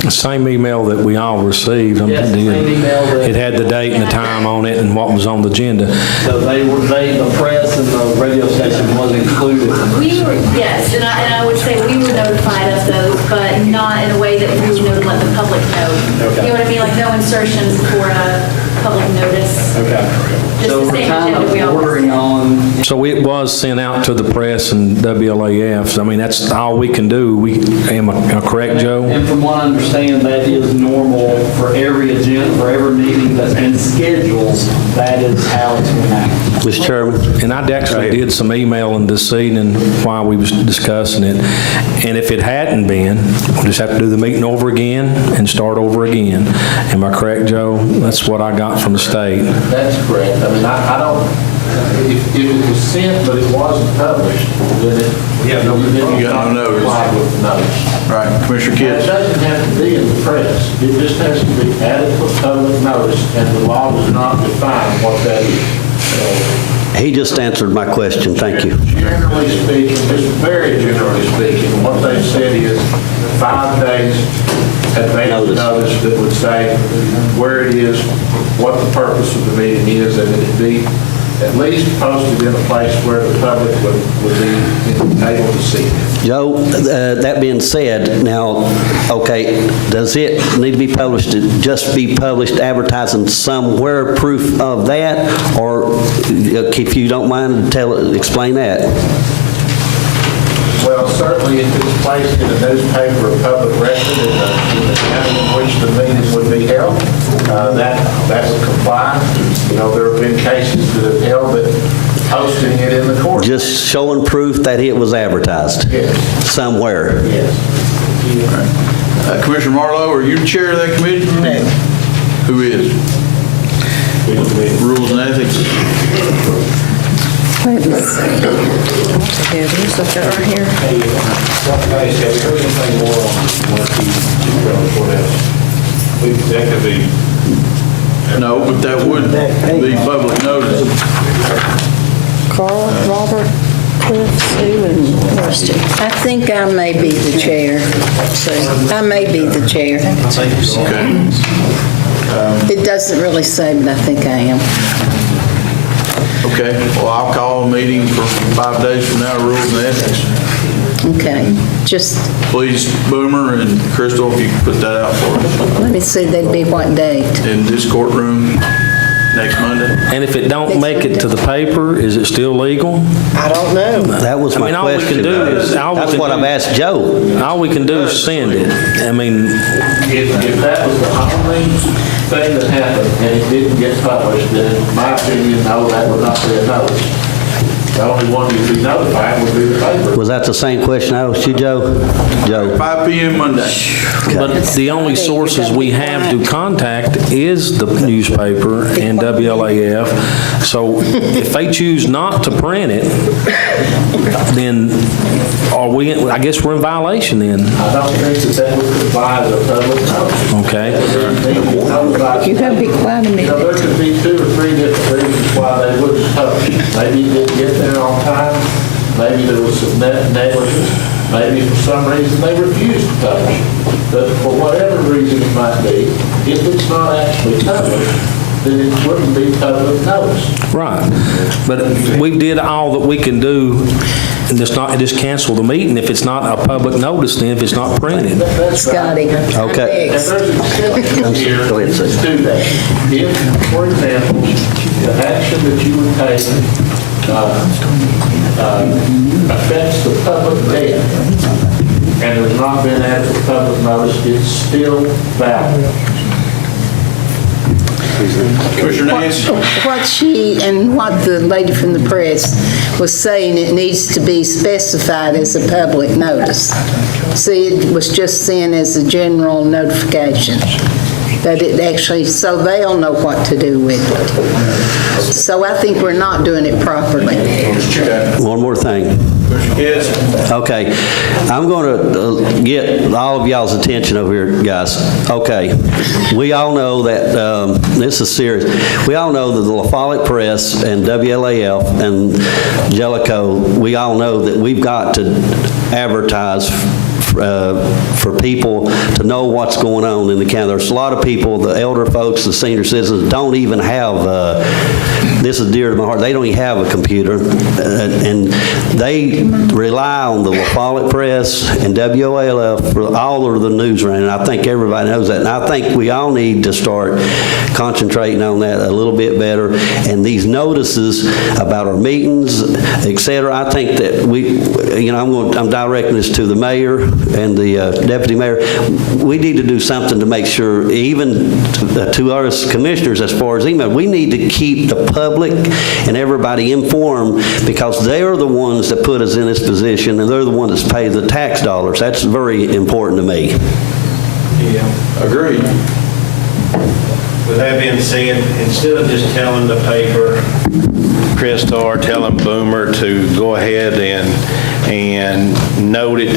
The same email that we all received. Yes, the same email that- It had the date and the time on it and what was on the agenda. So the press and the radio station was included. We were, yes, and I would say we were notified of those, but not in a way that we would let the public know. Okay. You know what I mean? Like no insertions for a public notice. Okay. Just So the we're same kind agenda we of always bordering on, So it was sent out to the press and WLAF. I mean, that's all we can do. Am I correct, Joe? and from what I understand, that is normal for every agenda, for every meeting that's been scheduled, that is how it's going to happen. Mr. Chairman? And I actually did some emailing this evening while we was discussing it. And if it hadn't been, we'll just have to do the meeting over again and start over again. Am I correct, Joe? That's what I got from the state. That's correct. I mean, I don't, if it was sent but it wasn't published, then You got no notice. Apply with notice. Right, Commissioner It Kitts. doesn't have to be in the press. It just has to be adequate public notice, and the law does not define what that is. He just answered my question. Thank you. Generally speaking, just very generally speaking, what they've said is 5 days advance notice that would say where it is, what the purpose of the meeting is, and that it be at least posted in a place where the public would be able to see it. Joe, that being said, now, okay, does it need to be published, just be published advertising somewhere, proof of that? Or if you don't mind, explain that. Well, certainly if it's placed in a newspaper or public record in the county in which the meeting would be held, that would comply. You know, there have been cases that have held that posting it in the court. Just showing proof that it was advertised? Yes. Somewhere? Yes. Commissioner Marlowe, are you the chair of that committee? No. Who is? Rules and Ethics. Wait a minute. Here, here's the right here. Hey, guys, have you heard anything more on what the courthouse? That could be. No, but that would be public notice. Carl, Robert? Cliff, Sue, and Rusty. I think I may be the chair. I may be the chair. It doesn't really say, but I think I am. Okay, well, I'll call a meeting for 5 days from now, rules and ethics. Okay, just Please, Boomer and Crystal, if you could put that out for us. let me see, that'd be what date? In this courtroom next Monday. And if it don't make it to the paper, is it still legal? I don't know. That was my all we question. can do is, That's what I've asked Joe. All we can do is send it. I mean, If that was the only thing that happened and it didn't get published, then in my opinion, no, that would not be a notice. The only one you'd be notified would be the paper. Was that the same question I asked you, Joe? Joe? 5 p.m. Monday. but the only sources we have to contact is the newspaper and WLAF. So if they choose not to print it, then I guess we're in violation then. I don't think that would comply with the public notice. Okay. You gotta be quiet a minute. There could be 2 or 3 different reasons why they wouldn't publish. Maybe you didn't get there on time, maybe there was some negligence, maybe for some reason they refused to publish. But for whatever reason it might be, if it's not actually published, then it wouldn't be public notice. Right. But we did all that we can do, and just cancel the meeting if it's not a public notice, then if it's not printed. That's Scotty. right. Okay. And there's exceptions here to that. If, for example, the action that you would take affects the public debt, and there's not been adequate public notice, it's still valid. Commissioner Nance? What she and what the lady from the press was saying, it needs to be specified as a public notice. See, it was just sent as a general notification, that it actually, so they'll know what to do with it. So I think we're not doing it properly. One more thing. Okay, I'm going to get all of y'all's attention over here, guys. Okay, we all know that, this is serious, we all know that the La Follette Press and WLAF and Jellicoe, we all know that we've got to advertise for people to know what's going on in the county. There's a lot of people, the elder folks, the senior citizens, don't even have, this is dear to my heart, they don't even have a computer, and they rely on the La Follette Press and WLAF for all of the news around, and I think everybody knows that. And I think we all need to start concentrating on that a little bit better. And these notices about our meetings, et cetera, I think that I'm directing this to the mayor and the deputy mayor. We need to do something to make sure, even to us commissioners as far as email, we need to keep the public and everybody informed, because they are the ones that put us in this position, and they're the ones that pay the tax dollars. That's very important to me. Yeah. Agreed. With that being said, instead of just telling the paper, Crystal, or telling Boomer to go ahead and note it,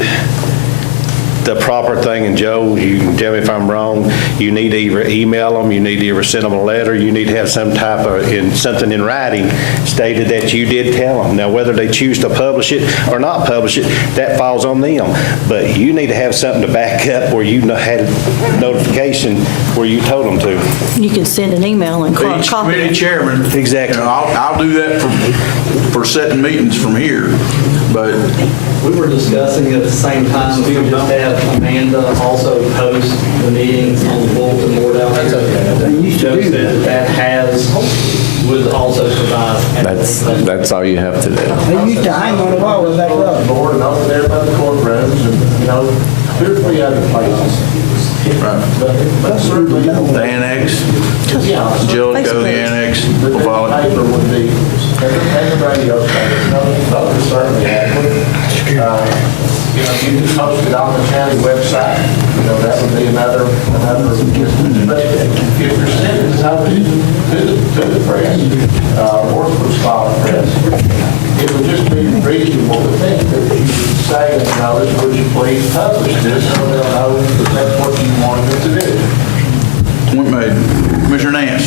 the proper thing, and Joe, you can tell me if I'm wrong, you need to either email them, you need to either send them a letter, you need to have some type of, something in writing stated that you did tell them. Now, whether they choose to publish it or not publish it, that falls on them. But you need to have something to back up where you had notification where you told them to. You can send an email and Each copy committee it. chairman. Exactly. I'll do that for setting meetings from here, but We were discussing at the same time, we would just have Amanda also post the meetings on the bulletin board out there. Joe said that would also provide. That's all you have to do. They used to hang on the wall with that rug. Board and over there by the courtrooms and, 2 or 3 other places. But certainly. the annex, Jellicoe, the annex, The La Follette. paper would be, and the radio station, those are certainly adequate. You can post it on the county website, that would be another distance. But if you're sending something to the press, or to the Follette Press, it would just be reasonable to think that you would say, would you please publish this, so they'll know that that's what you wanted them to do. Point made. Commissioner Nance?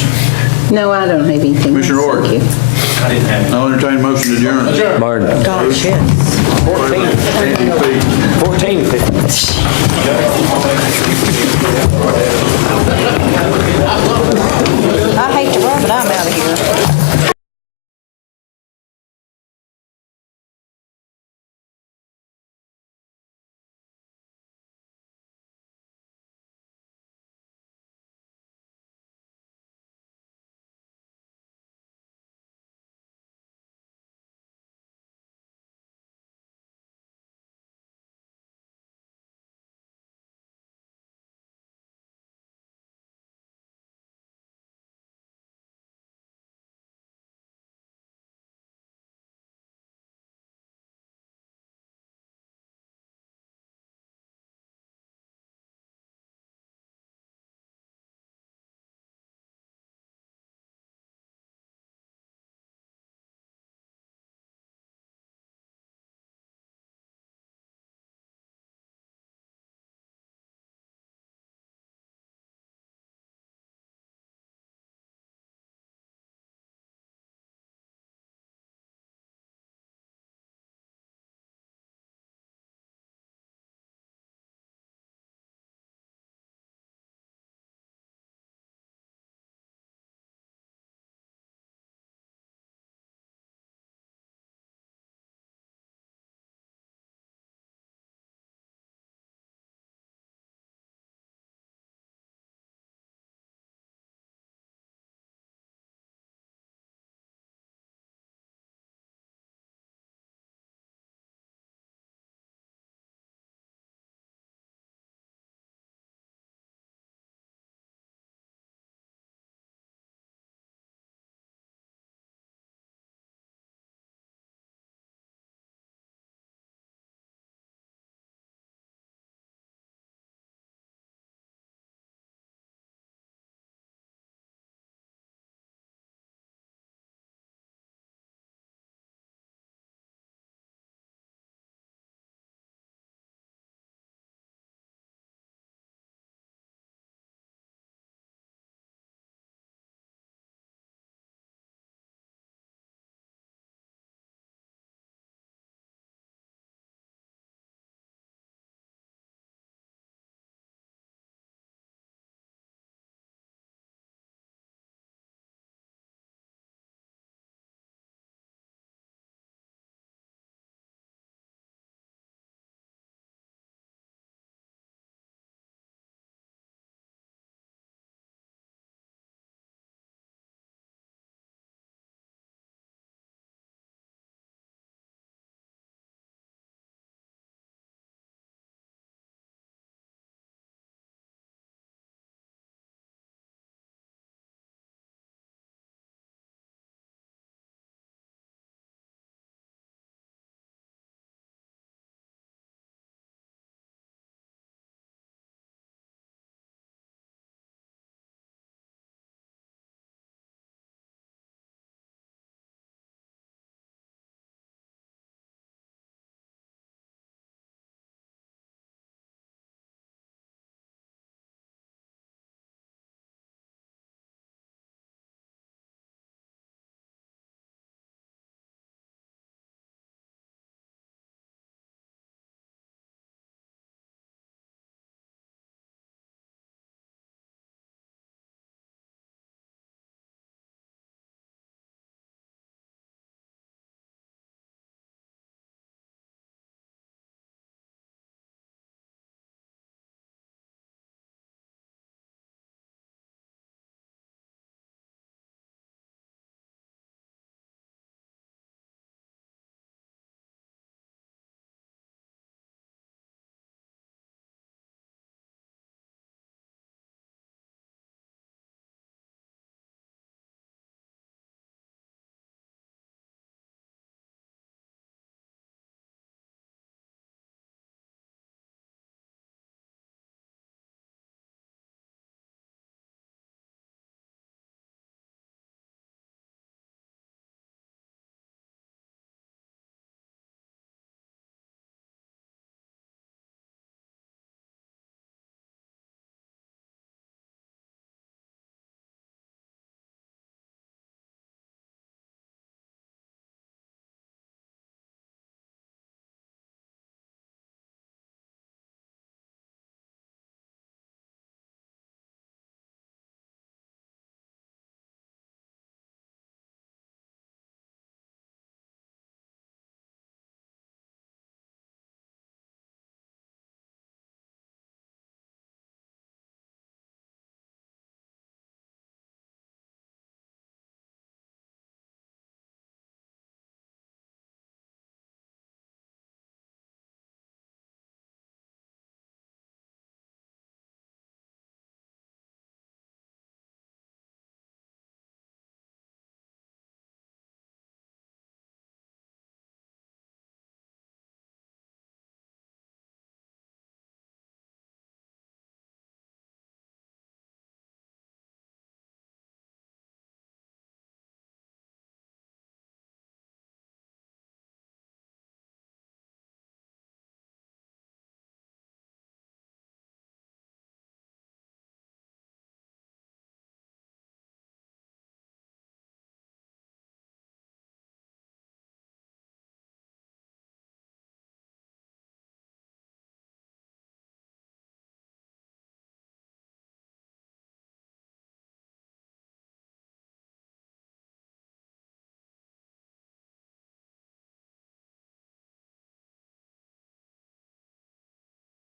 No, I don't have anything. Commissioner else. Ord? Thank you. I didn't have it. I'll entertain a motion to adjourn. Gosh, yes. 14.